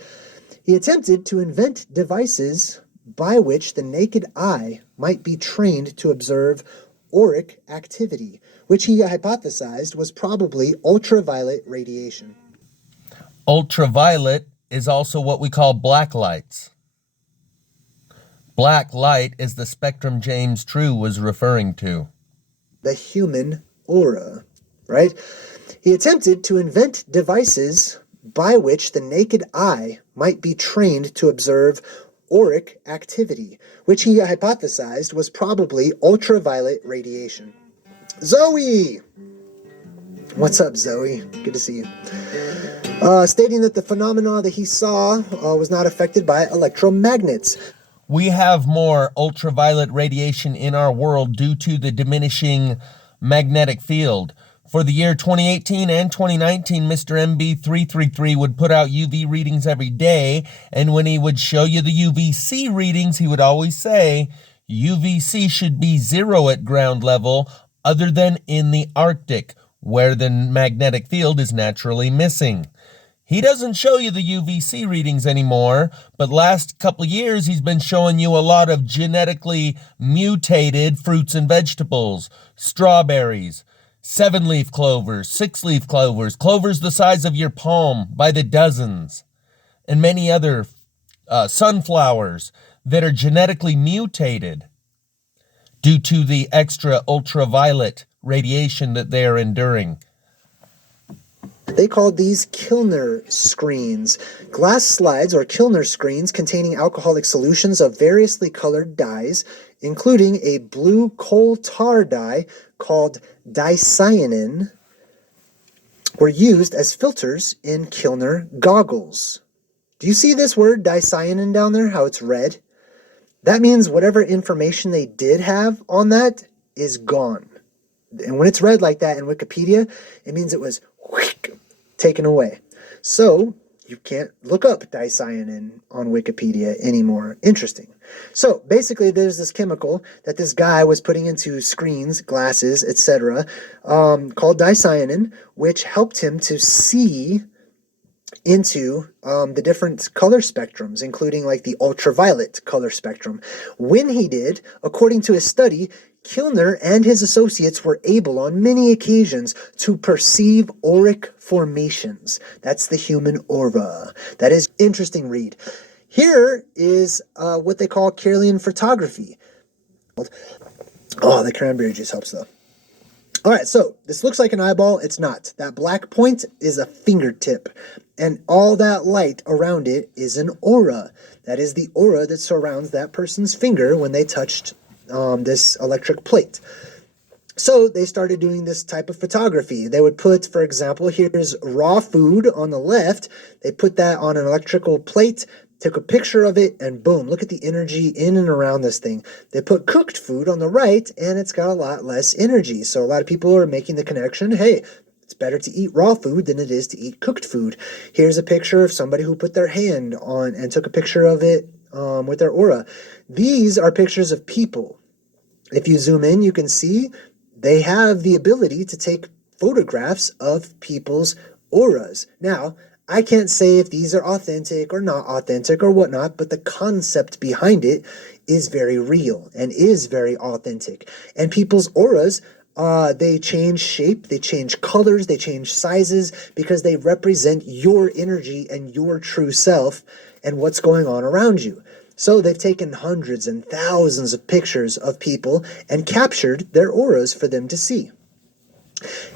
He attempted to invent devices by which the naked eye might be trained to observe auric activity, which he hypothesized was probably ultraviolet radiation. Ultraviolet is also what we call black lights. Black light is the spectrum James True was referring to. The human aura, right? He attempted to invent devices by which the naked eye might be trained to observe auric activity, which he hypothesized was probably ultraviolet radiation. Zoe! What's up, Zoe? Good to see you. Stating that the phenomena that he saw was not affected by electromagnets. We have more ultraviolet radiation in our world due to the diminishing magnetic field. For the year 2018 and 2019, Mr. MB333 would put out UV readings every day, and when he would show you the UVC readings, he would always say, UVC should be 0 at ground level, other than in the Arctic, where the magnetic field is naturally missing. He doesn't show you the UVC readings anymore, but last couple of years he's been showing you a lot of genetically mutated fruits and vegetables, strawberries, 7-leaf clovers, 6-leaf clovers, clovers the size of your palm by the dozens, and many other sunflowers that are genetically mutated due to the extra ultraviolet radiation that they are enduring. They called these Kilner screens. Glass slides or Kilner screens containing alcoholic solutions of variously colored dyes, including a blue coal tar dye called dicyanin, were used as filters in Kilner goggles. Do you see this word dicyanin down there, how it's red? That means whatever information they did have on that is gone. And when it's red like that in Wikipedia, it means it was taken away. So you can't look up dicyanin on Wikipedia anymore. Interesting. So basically there's this chemical that this guy was putting into screens, glasses, etc., called dicyanin, which helped him to see into the different color spectrums, including like the ultraviolet color spectrum. When he did, according to his study, Kilner and his associates were able on many occasions to perceive auric formations. That's the human aura. That is interesting read. Here is what they call Kirlian photography. Oh, the cranberry juice helps though. All right, so this looks like an eyeball. It's not. That black point is a fingertip, and all that light around it is an aura. That is the aura that surrounds that person's finger when they touched this electric plate. So they started doing this type of photography. They would put, for example, here's raw food on the left. They put that on an electrical plate, took a picture of it, and boom, look at the energy in and around this thing. They put cooked food on the right, and it's got a lot less energy. So a lot of people are making the connection, hey, it's better to eat raw food than it is to eat cooked food. Here's a picture of somebody who put their hand on and took a picture of it with their aura. These are pictures of people. If you zoom in, you can see they have the ability to take photographs of people's auras. Now, I can't say if these are authentic or not authentic or whatnot, but the concept behind it is very real and is very authentic. And people's auras, they change shape, they change colors, they change sizes because they represent your energy and your true self and what's going on around you. So they've taken hundreds and thousands of pictures of people and captured their auras for them to see.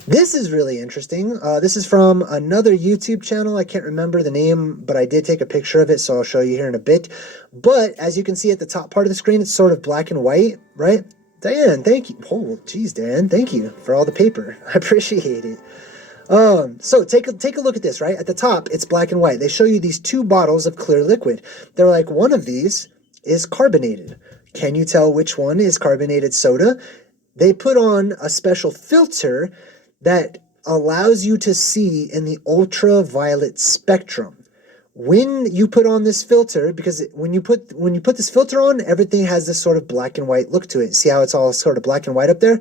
This is really interesting. This is from another YouTube channel. I can't remember the name, but I did take a picture of it, so I'll show you here in a bit. But as you can see at the top part of the screen, it's sort of black and white, right? Diane, thank you. Oh, geez, Dan, thank you for all the paper. I appreciate it. So take a look at this, right? At the top, it's black and white. They show you these two bottles of clear liquid. They're like, one of these is carbonated. Can you tell which one is carbonated soda? They put on a special filter that allows you to see in the ultraviolet spectrum. when you put on this filter, because when you put this filter on, everything has this sort of black and white look to it. See how it's all sort of black and white up there?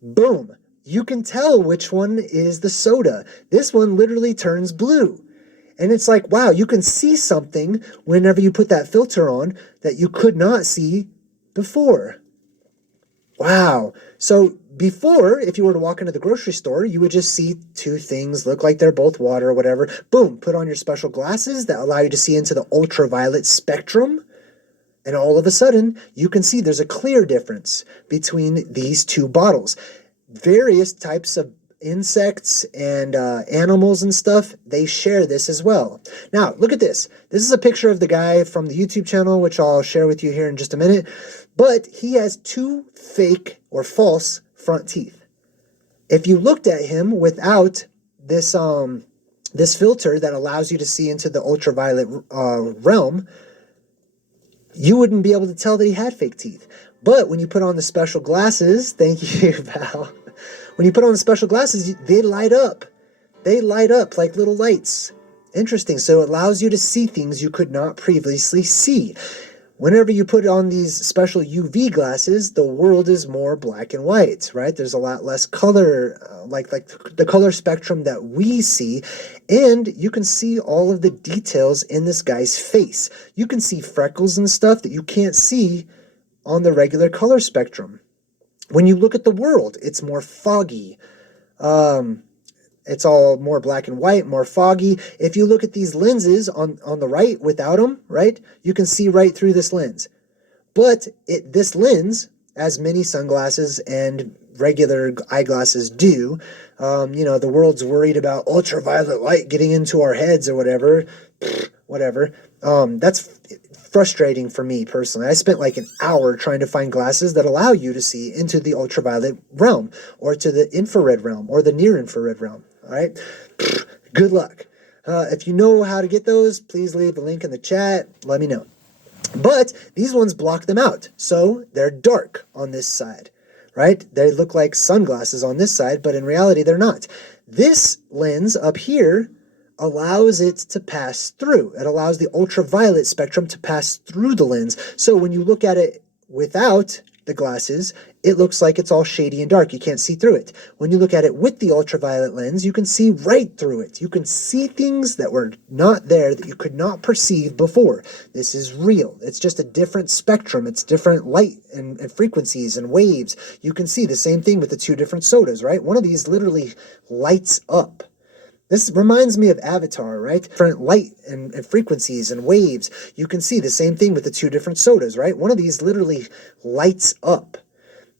Boom. You can tell which one is the soda. This one literally turns blue. And it's like, wow, you can see something whenever you put that filter on that you could not see before. Wow. So before, if you were to walk into the grocery store, you would just see two things, look like they're both water or whatever. Boom, put on your special glasses that allow you to see into the ultraviolet spectrum. And all of a sudden, you can see there's a clear difference between these two bottles. Various types of insects and animals and stuff, they share this as well. Now, look at this. This is a picture of the guy from the YouTube channel, which I'll share with you here in just a minute. But he has two fake or false front teeth. If you looked at him without this this filter that allows you to see into the ultraviolet realm, you wouldn't be able to tell that he had fake teeth. But when you put on the special glasses, thank you, Val. When you put on the special glasses, they light up. They light up like little lights. Interesting. So it allows you to see things you could not previously see. Whenever you put on these special UV glasses, the world is more black and white, right? There's a lot less color, like the color spectrum that we see, and you can see all of the details in this guy's face. You can see freckles and stuff that you can't see on the regular color spectrum. When you look at the world, it's more foggy. It's all more black and white, more foggy. If you look at these lenses on the right without them, right, you can see right through this lens. But this lens, as many sunglasses and regular eyeglasses do, the world's worried about ultraviolet light getting into our heads or whatever. Whatever. That's frustrating for me personally. I spent like an hour trying to find glasses that allow you to see into the ultraviolet realm or to the infrared realm or the near infrared realm. All right. Good luck. If you know how to get those, please leave a link in the chat. Let me know. But these ones block them out. So they're dark on this side, right? They look like sunglasses on this side, but in reality, they're not. This lens up here allows it to pass through. It allows the ultraviolet spectrum to pass through the lens. So when you look at it without the glasses, it looks like it's all shady and dark. You can't see through it. When you look at it with the ultraviolet lens, you can see right through it. You can see things that were not there that you could not perceive before. This is real. It's just a different spectrum. It's different light and frequencies and waves. You can see the same thing with the two different sodas, right? One of these literally lights up. This reminds me of Avatar, right? Different light and frequencies and waves. You can see the same thing with the two different sodas, right? One of these literally lights up.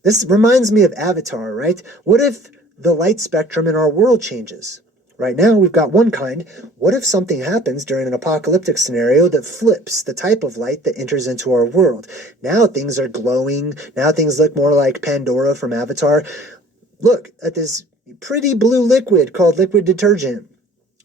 This reminds me of Avatar, right? What if the light spectrum in our world changes? Right now, we've got one kind. What if something happens during an apocalyptic scenario that flips the type of light that enters into our world? Now things are glowing. Now things look more like Pandora from Avatar. Look at this pretty blue liquid called liquid detergent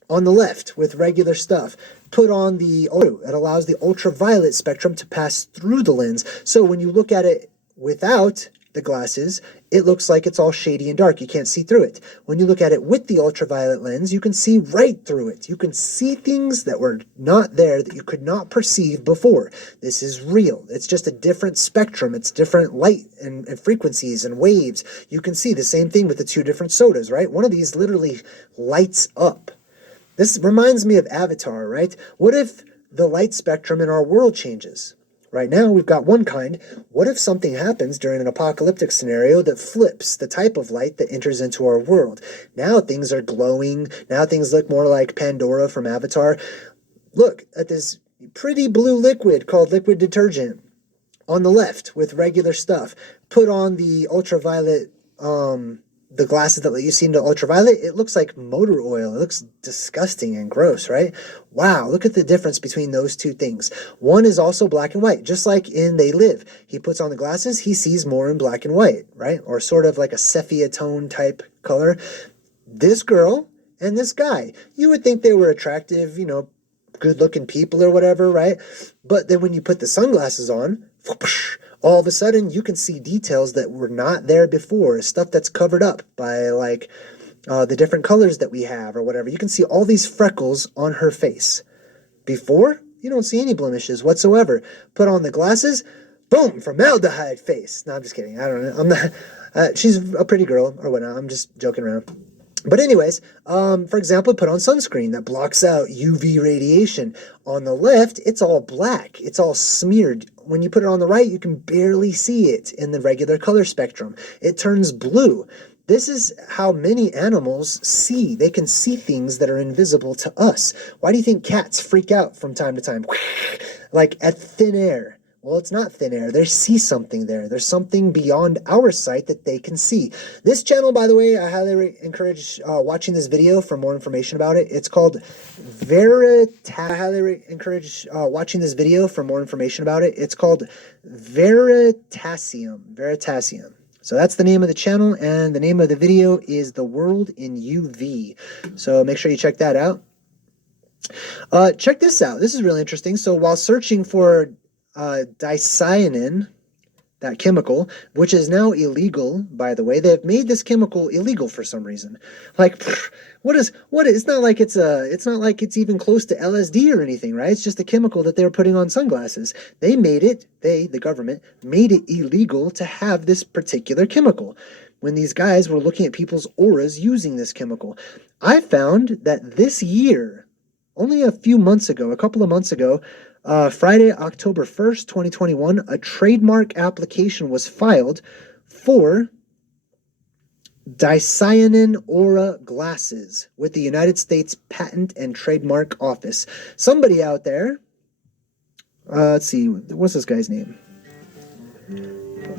on the left with regular stuff. Put on it allows the ultraviolet spectrum to pass through the lens. So when you look at it without the glasses, it looks like it's all shady and dark. You can't see through it. When you look at it with the ultraviolet lens, you can see right through it. You can see things that were not there that you could not perceive before. This is real. It's just a different spectrum. It's different light and frequencies and waves. You can see the same thing with the two different sodas, right? One of these literally lights up. This reminds me of Avatar, right? What if the light spectrum in our world changes? Right now, we've got one kind. What if something happens during an apocalyptic scenario that flips the type of light that enters into our world? Now things are glowing. Now things look more like Pandora from Avatar. Look at this pretty blue liquid called liquid detergent on the left with regular stuff. Put on the ultraviolet, the glasses that let you see into ultraviolet, it looks like motor oil. It looks disgusting and gross, right? Wow, look at the difference between those two things. One is also black and white, just like in They Live. He puts on the glasses, he sees more in black and white, right? Or sort of like a sepia tone type color. This girl and this guy, you would think they were attractive, good looking people or whatever, right? But then when you put the sunglasses on, whoosh, all of a sudden you can see details that were not there before, stuff that's covered up by the different colors that we have or whatever. You can see all these freckles on her face. Before, you don't see any blemishes whatsoever. Put on the glasses, boom, formaldehyde face. No, I'm just kidding. I don't know. I'm not. She's a pretty girl or whatnot. I'm just joking around. But anyways, for example, put on sunscreen that blocks out UV radiation. On the left, it's all black. It's all smeared. When you put it on the right, you can barely see it in the regular color spectrum. It turns blue. This is how many animals see. They can see things that are invisible to us. Why do you think cats freak out from time to time? Like at thin air. Well, it's not thin air. They see something there. There's something beyond our sight that they can see. This channel, by the way, I highly encourage watching this video for more information about it. It's called I highly encourage watching this video for more information about it. It's called Veritasium. Veritasium. So that's the name of the channel, and the name of the video is The World in UV. So make sure you check that out. Check this out. This is really interesting. So while searching for dicyanin, that chemical, which is now illegal, by the way. They've made this chemical illegal for some reason. Like, it's not like it's even close to LSD or anything, right? It's just a chemical that they're putting on sunglasses. They made it, the government, made it illegal to have this particular chemical when these guys were looking at people's auras using this chemical. I found that this year, only a couple of months ago, Friday, October 1st, 2021, a trademark application was filed for dicyanin aura glasses with the United States Patent and Trademark Office. Somebody out there, let's see, what's this guy's name?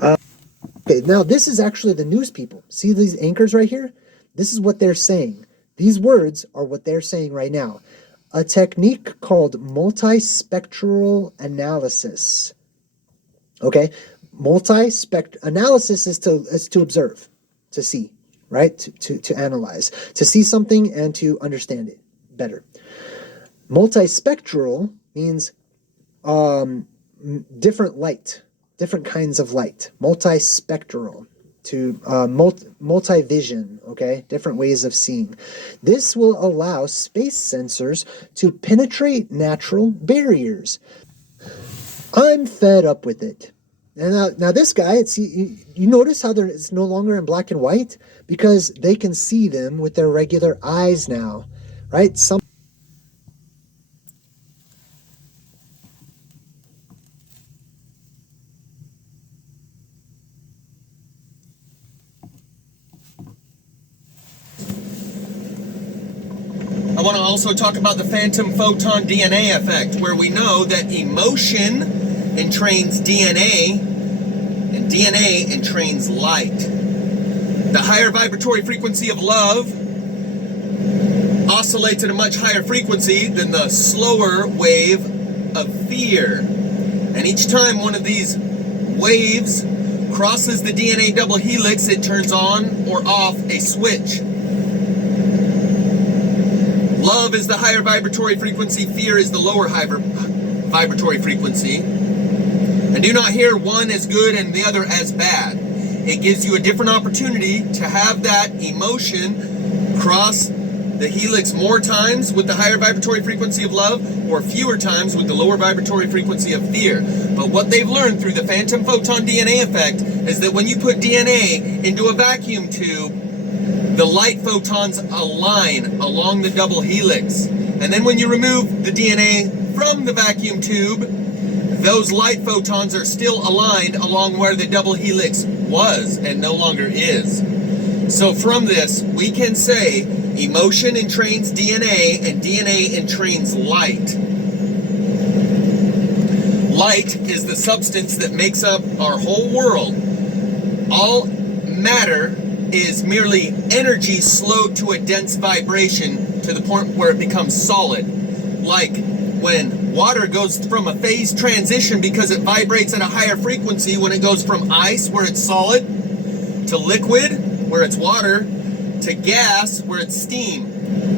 Okay, now this is actually the news people. See these anchors right here? This is what they're saying. These words are what they're saying right now. A technique called multispectral analysis. Okay, analysis is to observe, to see, right? To analyze, to see something and to understand it better. Multispectral means different light, different kinds of light. Multispectral. To multi-vision, okay? Different ways of seeing. This will allow space sensors to penetrate natural barriers. I'm fed up with it. And now this guy, you notice how it's no longer in black and white? Because they can see them with their regular eyes now, right? I want to also talk about the phantom photon DNA effect, where we know that emotion entrains DNA, and DNA entrains light. The higher vibratory frequency of love oscillates at a much higher frequency than the slower wave of fear. And each time one of these waves crosses the DNA double helix, it turns on or off a switch. Love is the higher vibratory frequency, fear is the lower vibratory frequency. And do not hear one as good and the other as bad. It gives you a different opportunity to have that emotion cross the helix more times with the higher vibratory frequency of love, or fewer times with the lower vibratory frequency of fear. But what they've learned through the phantom photon DNA effect is that when you put DNA into a vacuum tube, the light photons align along the double helix. And then when you remove the DNA from the vacuum tube, those light photons are still aligned along where the double helix was and no longer is. So from this, we can say emotion entrains DNA and DNA entrains light. Light is the substance that makes up our whole world. All matter is merely energy slowed to a dense vibration to the point where it becomes solid. Like when water goes from a phase transition because it vibrates at a higher frequency when it goes from ice, where it's solid, to liquid, where it's water, to gas, where it's steam.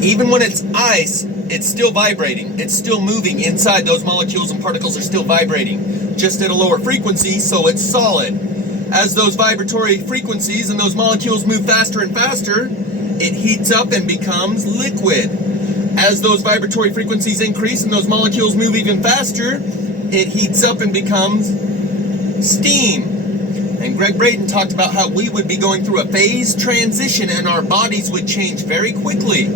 Even when it's ice, it's still vibrating. It's still moving inside. Those molecules and particles are still vibrating, just at a lower frequency, so it's solid. As those vibratory frequencies and those molecules move faster and faster, it heats up and becomes liquid. as those vibratory frequencies increase and those molecules move even faster, it heats up and becomes steam. And Greg Braden talked about how we would be going through a phase transition and our bodies would change very quickly.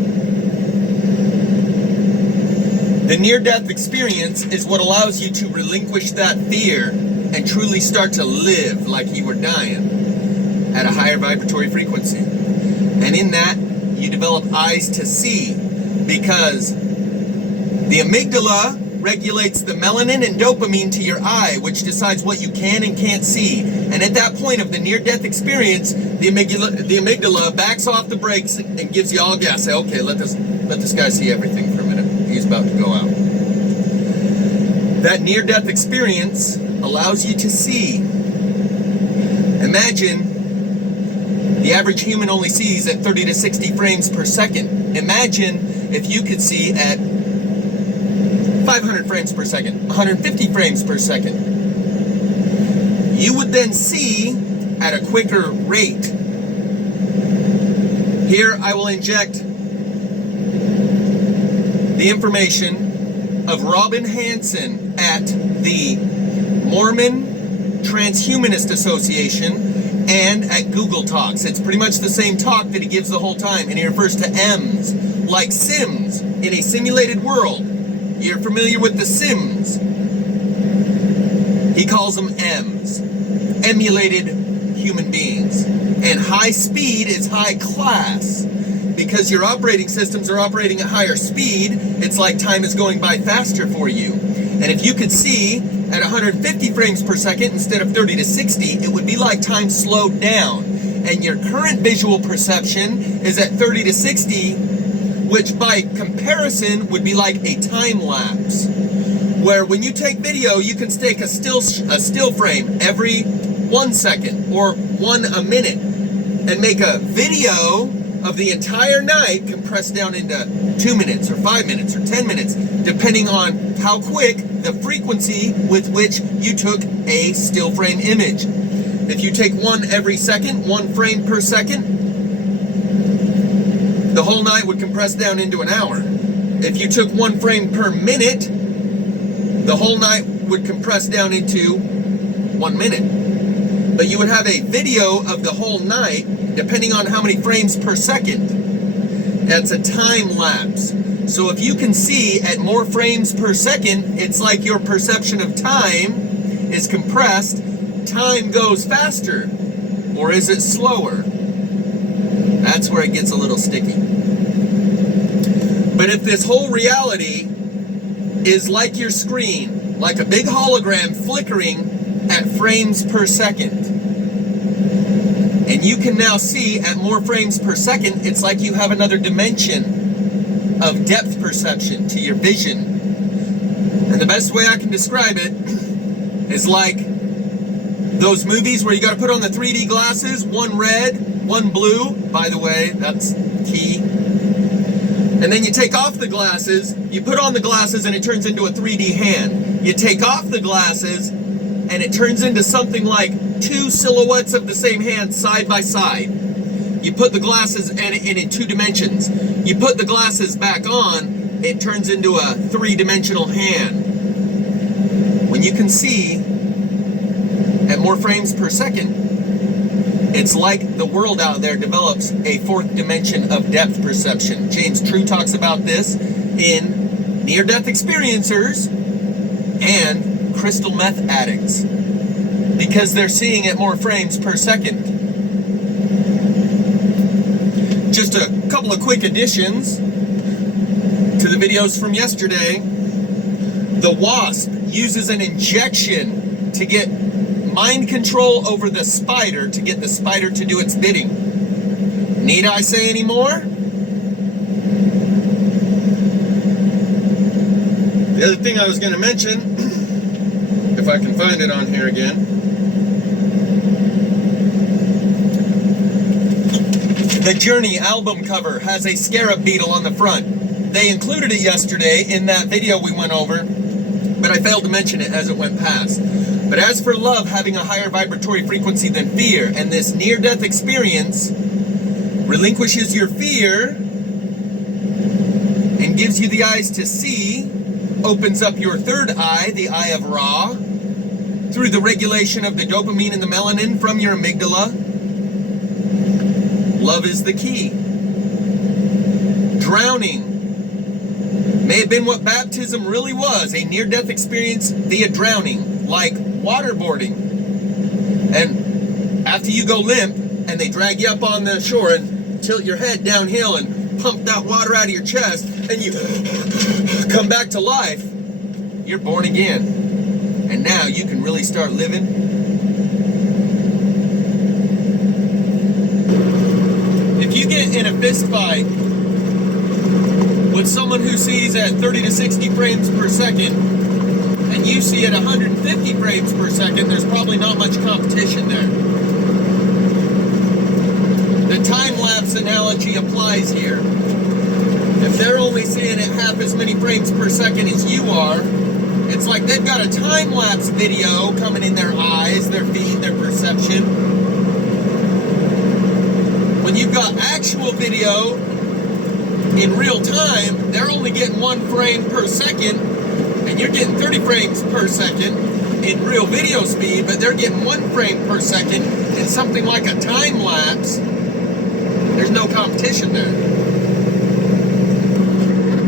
The near-death experience is what allows you to relinquish that fear and truly start to live like you were dying at a higher vibratory frequency. And in that, you develop eyes to see, because the amygdala regulates the melanin and dopamine to your eye, which decides what you can and can't see. And at that point of the near-death experience, the amygdala backs off the brakes and gives you all gas. Say, okay, let this guy see everything for a minute. He's about to go out. That near-death experience allows you to see. Imagine the average human only sees at 30 to 60 frames per second. Imagine if you could see at 500 frames per second, 150 frames per second. You would then see at a quicker rate. Here I will inject the information of Robin Hanson at the Mormon Transhumanist Association and at Google Talks. It's pretty much the same talk that he gives the whole time, and he refers to M's, like Sims in a simulated world. You're familiar with the Sims. He calls them M's, emulated human beings. And high speed is high class. Because your operating systems are operating at higher speed, it's like time is going by faster for you. And if you could see at 150 frames per second instead of 30 to 60, it would be like time slowed down. And your current visual perception is at 30 to 60, which by comparison would be like a time lapse. Where when you take video, you can take a still frame every 1 second or a minute and make a video of the entire night compressed down into 2 minutes or 5 minutes or 10 minutes, depending on how quick the frequency with which you took a still frame image. If you take one every second, 1 frame per second, the whole night would compress down into an hour. If you took 1 frame per minute, the whole night would compress down into 1 minute. But you would have a video of the whole night, depending on how many frames per second. That's a time lapse. So if you can see at more frames per second, it's like your perception of time is compressed. Time goes faster. Or is it slower? That's where it gets a little sticky. But if this whole reality is like your screen, like a big hologram flickering at frames per second, and you can now see at more frames per second, it's like you have another dimension of depth perception to your vision. And the best way I can describe it is like those movies where you got to put on the 3D glasses, one red, one blue. By the way, that's key. And then you take off the glasses, you put on the glasses, and it turns into a 3D hand. You take off the glasses, and it turns into something like 2 silhouettes of the same hand side by side. You put the glasses in 2 dimensions. You put the glasses back on, it turns into a 3-dimensional hand. When you can see at more frames per second, it's like the world out there develops a 4th dimension of depth perception. James True talks about this in near-death experiencers and crystal meth addicts, because they're seeing at more frames per second. Just a couple of quick additions to the videos from yesterday. The Wasp uses an injection to get mind control over the spider, to get the spider to do its bidding. Need I say any more? The other thing I was going to mention, if I can find it on here again, the Journey album cover has a scarab beetle on the front. They included it yesterday in that video we went over, but I failed to mention it as it went past. But as for love having a higher vibratory frequency than fear, and this near-death experience relinquishes your fear and gives gives you the eyes to see, opens up your third eye, the eye of Ra, through the regulation of the dopamine and the melanin from your amygdala. Love is the key. Drowning may have been what baptism really was, a near-death experience via drowning, like waterboarding. And after you go limp, and they drag you up on the shore and tilt your head downhill and pump that water out of your chest, and you come back to life, you're born again. And now you can really start living. If you get in a fist fight with someone who sees at 30 to 60 frames per second, and you see at 150 frames per second, there's probably not much competition there. The time-lapse analogy applies here. If they're only seeing it half as many frames per second as you are, it's like they've got a time-lapse video coming in their eyes, their feet, their perception. When you've got actual video in real time, they're only getting 1 frame per second, and you're getting 30 frames per second in real video speed, but they're getting 1 frame per second in something like a time-lapse. There's no competition there.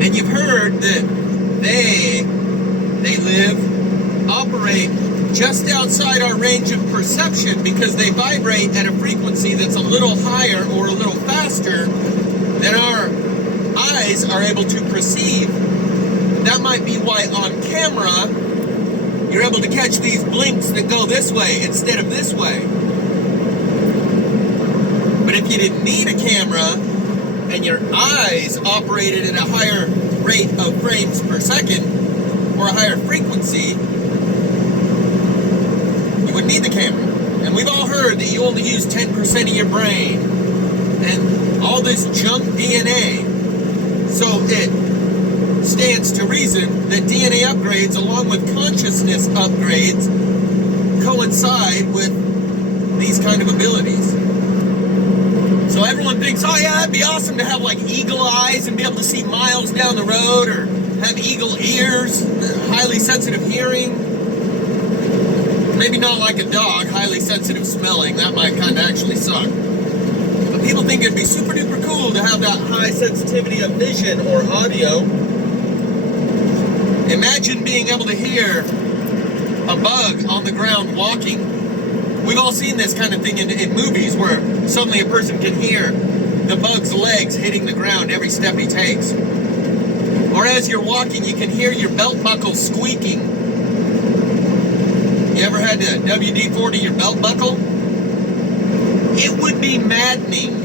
And you've heard that they live, operate just outside our range of perception because they vibrate at a frequency that's a little higher or a little faster than our eyes are able to perceive. That might be why on camera you're able to catch these blinks that go this way instead of this way. But if you didn't need a camera and your eyes operated at a higher rate of frames per second or a higher frequency, you wouldn't need the camera. And we've all heard that you only use 10% of your brain and all this junk DNA. So it stands to reason that DNA upgrades along with consciousness upgrades coincide with these kind of abilities. So everyone thinks, oh yeah, it'd be awesome to have like eagle eyes and be able to see miles down the road, or have eagle ears, highly sensitive hearing. Maybe not like a dog, highly sensitive smelling. That might kind of actually suck. But people think it'd be super duper cool to have that high sensitivity of vision or audio. Imagine being able to hear a bug on the ground walking. We've all seen this kind of thing in movies where suddenly a person can hear the bug's legs hitting the ground every step he takes. Or as you're walking, you can hear your belt buckle squeaking. You ever had to WD-40 your belt buckle? It would be maddening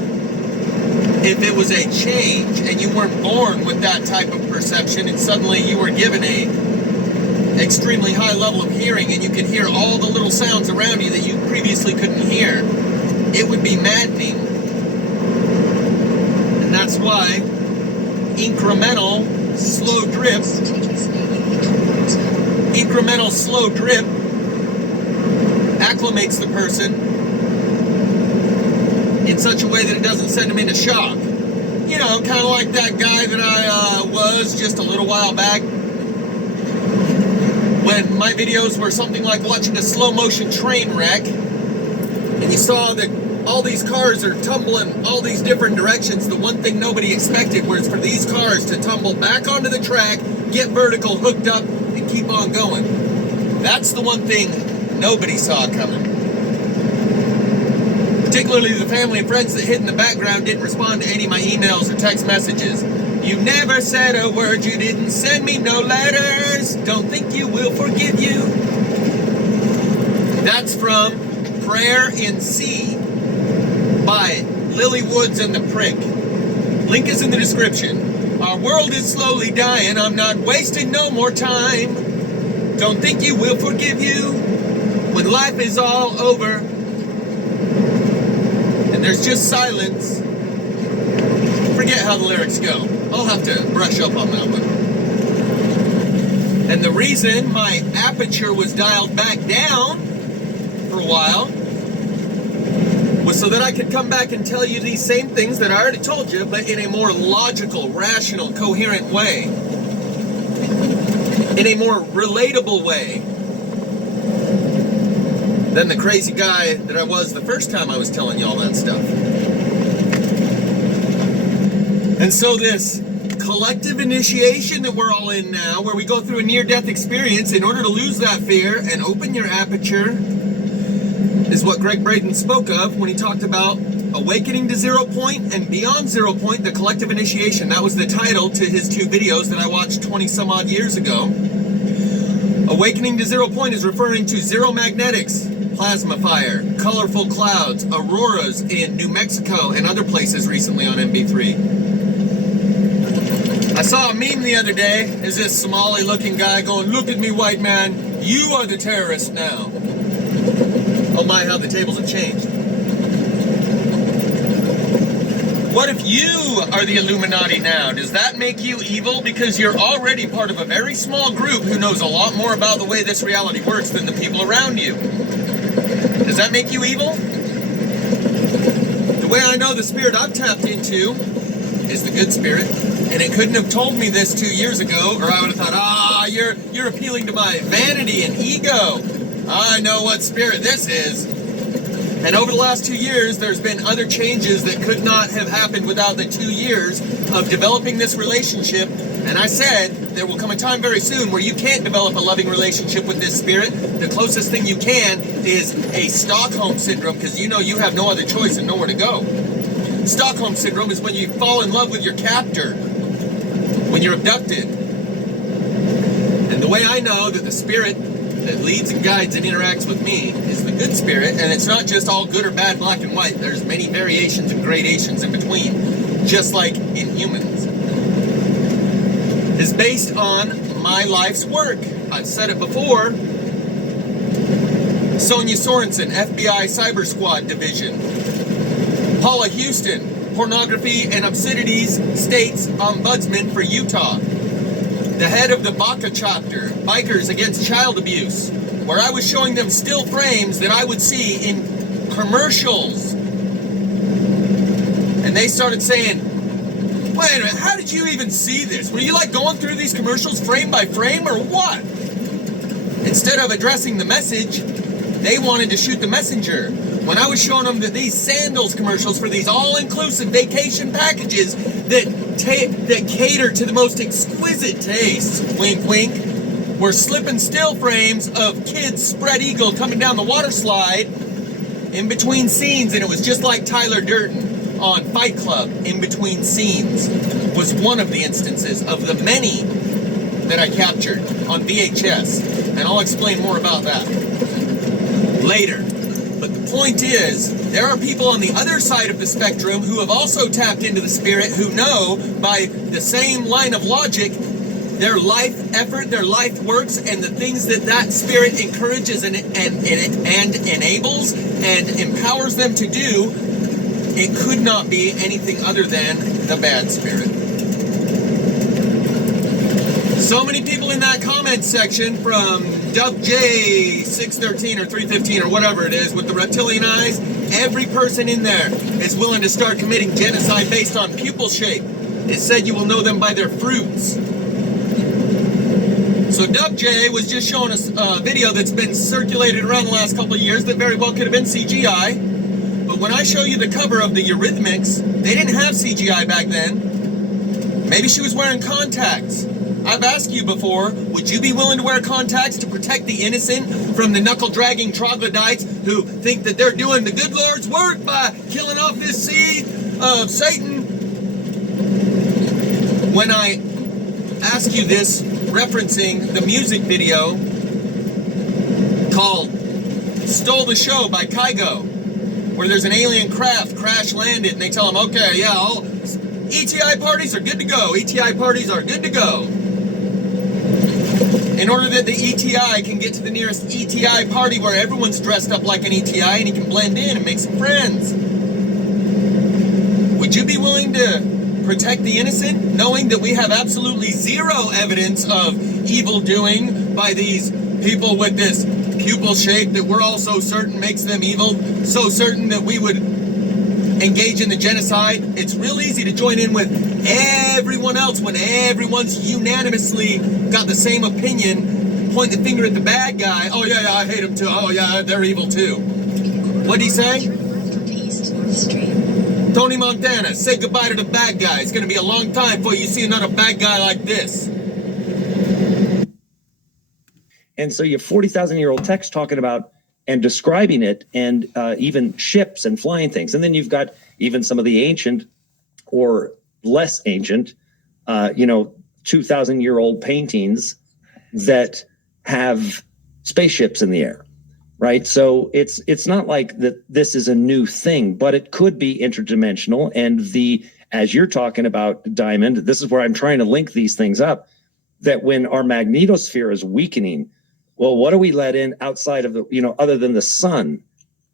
if it was a change and you weren't born with that type of perception and suddenly you were given a extremely high level of hearing and you could hear all the little sounds around you that you previously couldn't hear. It would be maddening. And that's why incremental slow drip acclimates the person in such a way that it doesn't send them into shock. You know, kind of like that guy that I was just a little while back, when my videos were something like watching a slow motion train wreck, and you saw that all these cars are tumbling all these different directions. The one thing nobody expected was for these cars to tumble back onto the track, get vertical, hooked up, and keep on going. That's the one thing nobody saw coming. Particularly the family and friends that hid in the background didn't respond to any of my emails or text messages. You never said a word, you didn't send me no letters. Don't think you will forgive you. That's from Prayer in C by Lily Woods and the Prick. Link is in the description. Our world is slowly dying. I'm not wasting no more time. Don't think you will forgive you when life is all over and there's just silence. Forget how the lyrics go. I'll have to brush up on that one. And the reason my aperture was dialed back down for a while was so that I could come back and tell you these same things that I already told you, but in a more logical, rational, coherent way. In a more relatable way than the crazy guy that I was the first time I was telling you all that stuff. And so this collective initiation that we're all in now, where we go through a near-death experience in order to lose that fear and open your aperture, is what Greg Braden spoke of when he talked about awakening to 0 point and beyond 0 point, the collective initiation. That was the title to his 2 videos that I watched 20 some odd years ago. Awakening to 0 point is referring to zero magnetics, plasma fire, colorful clouds, auroras in New Mexico and other places recently on MB3. I saw a meme the other day. Is this Somali looking guy going, "Look at me, white man, you are the terrorist now." Oh my, how the tables have changed. What if you are the Illuminati now? Does that make you evil? Because you're already part of a very small group who knows a lot more about the way this reality works than the people around you. Does that make you evil? The way I know the spirit I've tapped into is the good spirit. And it couldn't have told me this 2 years ago, or I would have thought, you're appealing to my vanity and ego. I know what spirit this is. And over the last 2 years, there's been other changes that could not have happened without the 2 years of developing this relationship. And I said, there will come a time very soon where you can't develop a loving relationship with this spirit. The closest thing you can is a Stockholm syndrome, because you know you have no other choice and nowhere to go. Stockholm syndrome is when you fall in love with your captor, when you're abducted. And the way I know that the spirit that leads and guides and interacts with me is the good spirit, and it's not just all good or bad, black and white. There's many variations and gradations in between, just like in humans, is based on my life's work. I've said it before. Sonia Sorensen, FBI Cyber Squad Division. Paula Houston, Pornography and Obscenities States Ombudsman for Utah. The head of the BACA chapter, Bikers Against Child Abuse, where I was showing them still frames that I would see in commercials. And they started saying, wait a minute, how did you even see this? Were you like going through these commercials frame by frame or what? Instead of addressing the message, they wanted to shoot the messenger. When I was showing them that these sandals commercials for these all-inclusive vacation packages that cater to the most exquisite tastes, wink wink, were slipping still frames of kids spread eagle coming down the water slide in between scenes, and it was just like Tyler Durden on Fight Club. In between scenes was one of the instances of the many that I captured on VHS, and I'll explain more about that later. But the point is, there are people on the other side of the spectrum who have also tapped into the spirit, who know by the same line of logic, their life effort, their life works, and the things that that spirit encourages and enables and empowers them to do, it could not be anything other than the bad spirit. So many people in that comment section, from DubJ613 or 315 or whatever it is with the reptilian eyes, every person in there is willing to start committing genocide based on pupil shape. It said you will know them by their fruits. So DubJ was just showing us a video that's been circulated around the last couple of years that very well could have been CGI. But when I show you the cover of the Eurythmics, they didn't have CGI back then. Maybe she was wearing contacts. I've asked you before, would you be willing to wear contacts to protect the innocent from the knuckle-dragging troglodytes who think that they're doing the good Lord's work by killing off this seed of Satan? When I ask you this, referencing the music video called Stole the Show by Kygo, where there's an alien craft crash landed and they tell them, okay, yeah, all ETI parties are good to go. ETI parties are good to go. In order that the ETI can get to the nearest ETI party where everyone's dressed up like an ETI and he can blend in and make some friends. Would you be willing to protect the innocent, knowing that we have absolutely zero evidence of evil doing by these people with this pupil shape that we're all so certain makes them evil, so certain that we would engage in the genocide. It's real easy to join in with everyone else when everyone's unanimously got the same opinion, point the finger at the bad guy. Oh yeah, I hate them too. Oh yeah, they're evil too. What'd he say? Tony Montana, say goodbye to the bad guy. It's gonna be a long time before you see another bad guy like this. And so you have 40,000-year-old text talking about and describing it, and even ships and flying things. And then you've got even some of the ancient or less ancient, 2,000-year-old paintings that have spaceships in the air, right? So it's not like that this is a new thing, but it could be interdimensional. And as you're talking about, Diamond, this is where I'm trying to link these things up, that when our magnetosphere is weakening, well, what do we let in outside of the, other than the sun,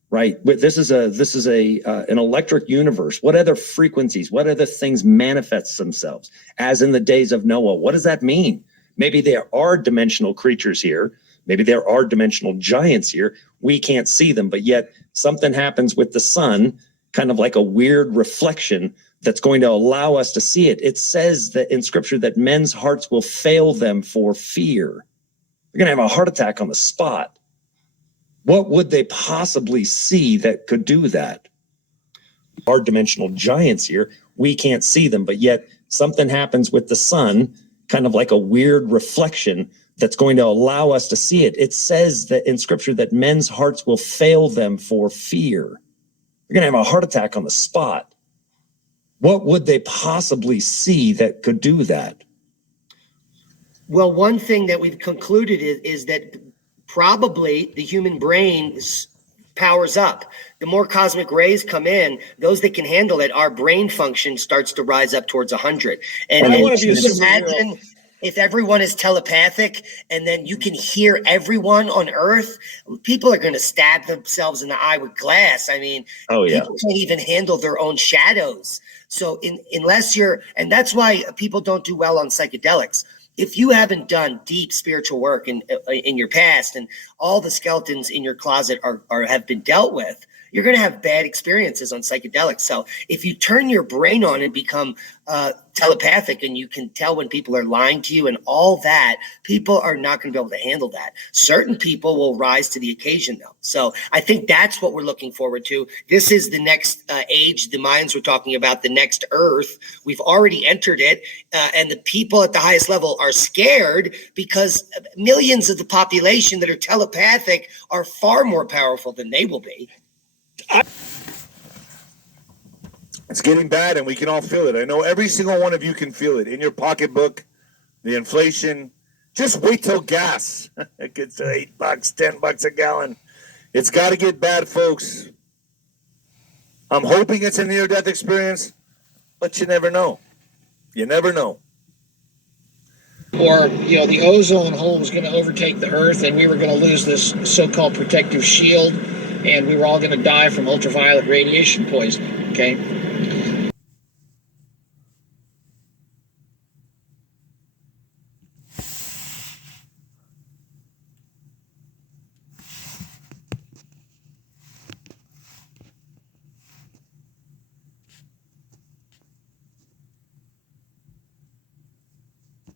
right? This is an electric universe. What other frequencies, what other things manifest themselves as in the days of Noah? What does that mean? Maybe there are dimensional creatures here. Maybe there are dimensional giants here. We can't see them, but yet something happens with the sun, kind of like a weird reflection that's going to allow us to see it. It says that in scripture that men's hearts will fail them for fear. They're going to have a heart attack on the spot. What would they possibly see that could do that? Our dimensional giants here, we can't see them, but yet something happens with the sun, kind of like a weird reflection that's going to allow us to see it. It says that in scripture that men's hearts will fail them for fear. They're going to have a heart attack on the spot. What would they possibly see that could do that? Well, one thing that we've concluded is that probably the human brain powers up. The more cosmic rays come in, those that can handle it, our brain function starts to rise up towards 100. And just imagine if everyone is telepathic and then you can hear everyone on Earth, people are going to stab themselves in the eye with glass. I mean, people can't even handle their own shadows. So unless and that's why people don't do well on psychedelics. If you haven't done deep spiritual work in your past and all the skeletons in your closet have been dealt with, you're going to have bad experiences on psychedelics. So if you turn your brain on and become telepathic and you can tell when people are lying to you and all that, people are not going to be able to handle that. Certain people will rise to the occasion, though. So I think that's what we're looking forward to. This is the next age the Mayans were talking about, the next Earth. We've already entered it, and the people at the highest level are scared because millions of the population that are telepathic are far more powerful than they will be. It's getting bad, and we can all feel it. I know every single one of you can feel it in your pocketbook, the inflation. Just wait till gas. It gets to $8, $10 a gallon. It's got to get bad, folks. I'm hoping it's a near-death experience, but you never know. You never know. Or, the ozone hole was going to overtake the Earth, and we were going to lose this so-called protective shield, and we were all going to die from ultraviolet radiation poisoning, okay?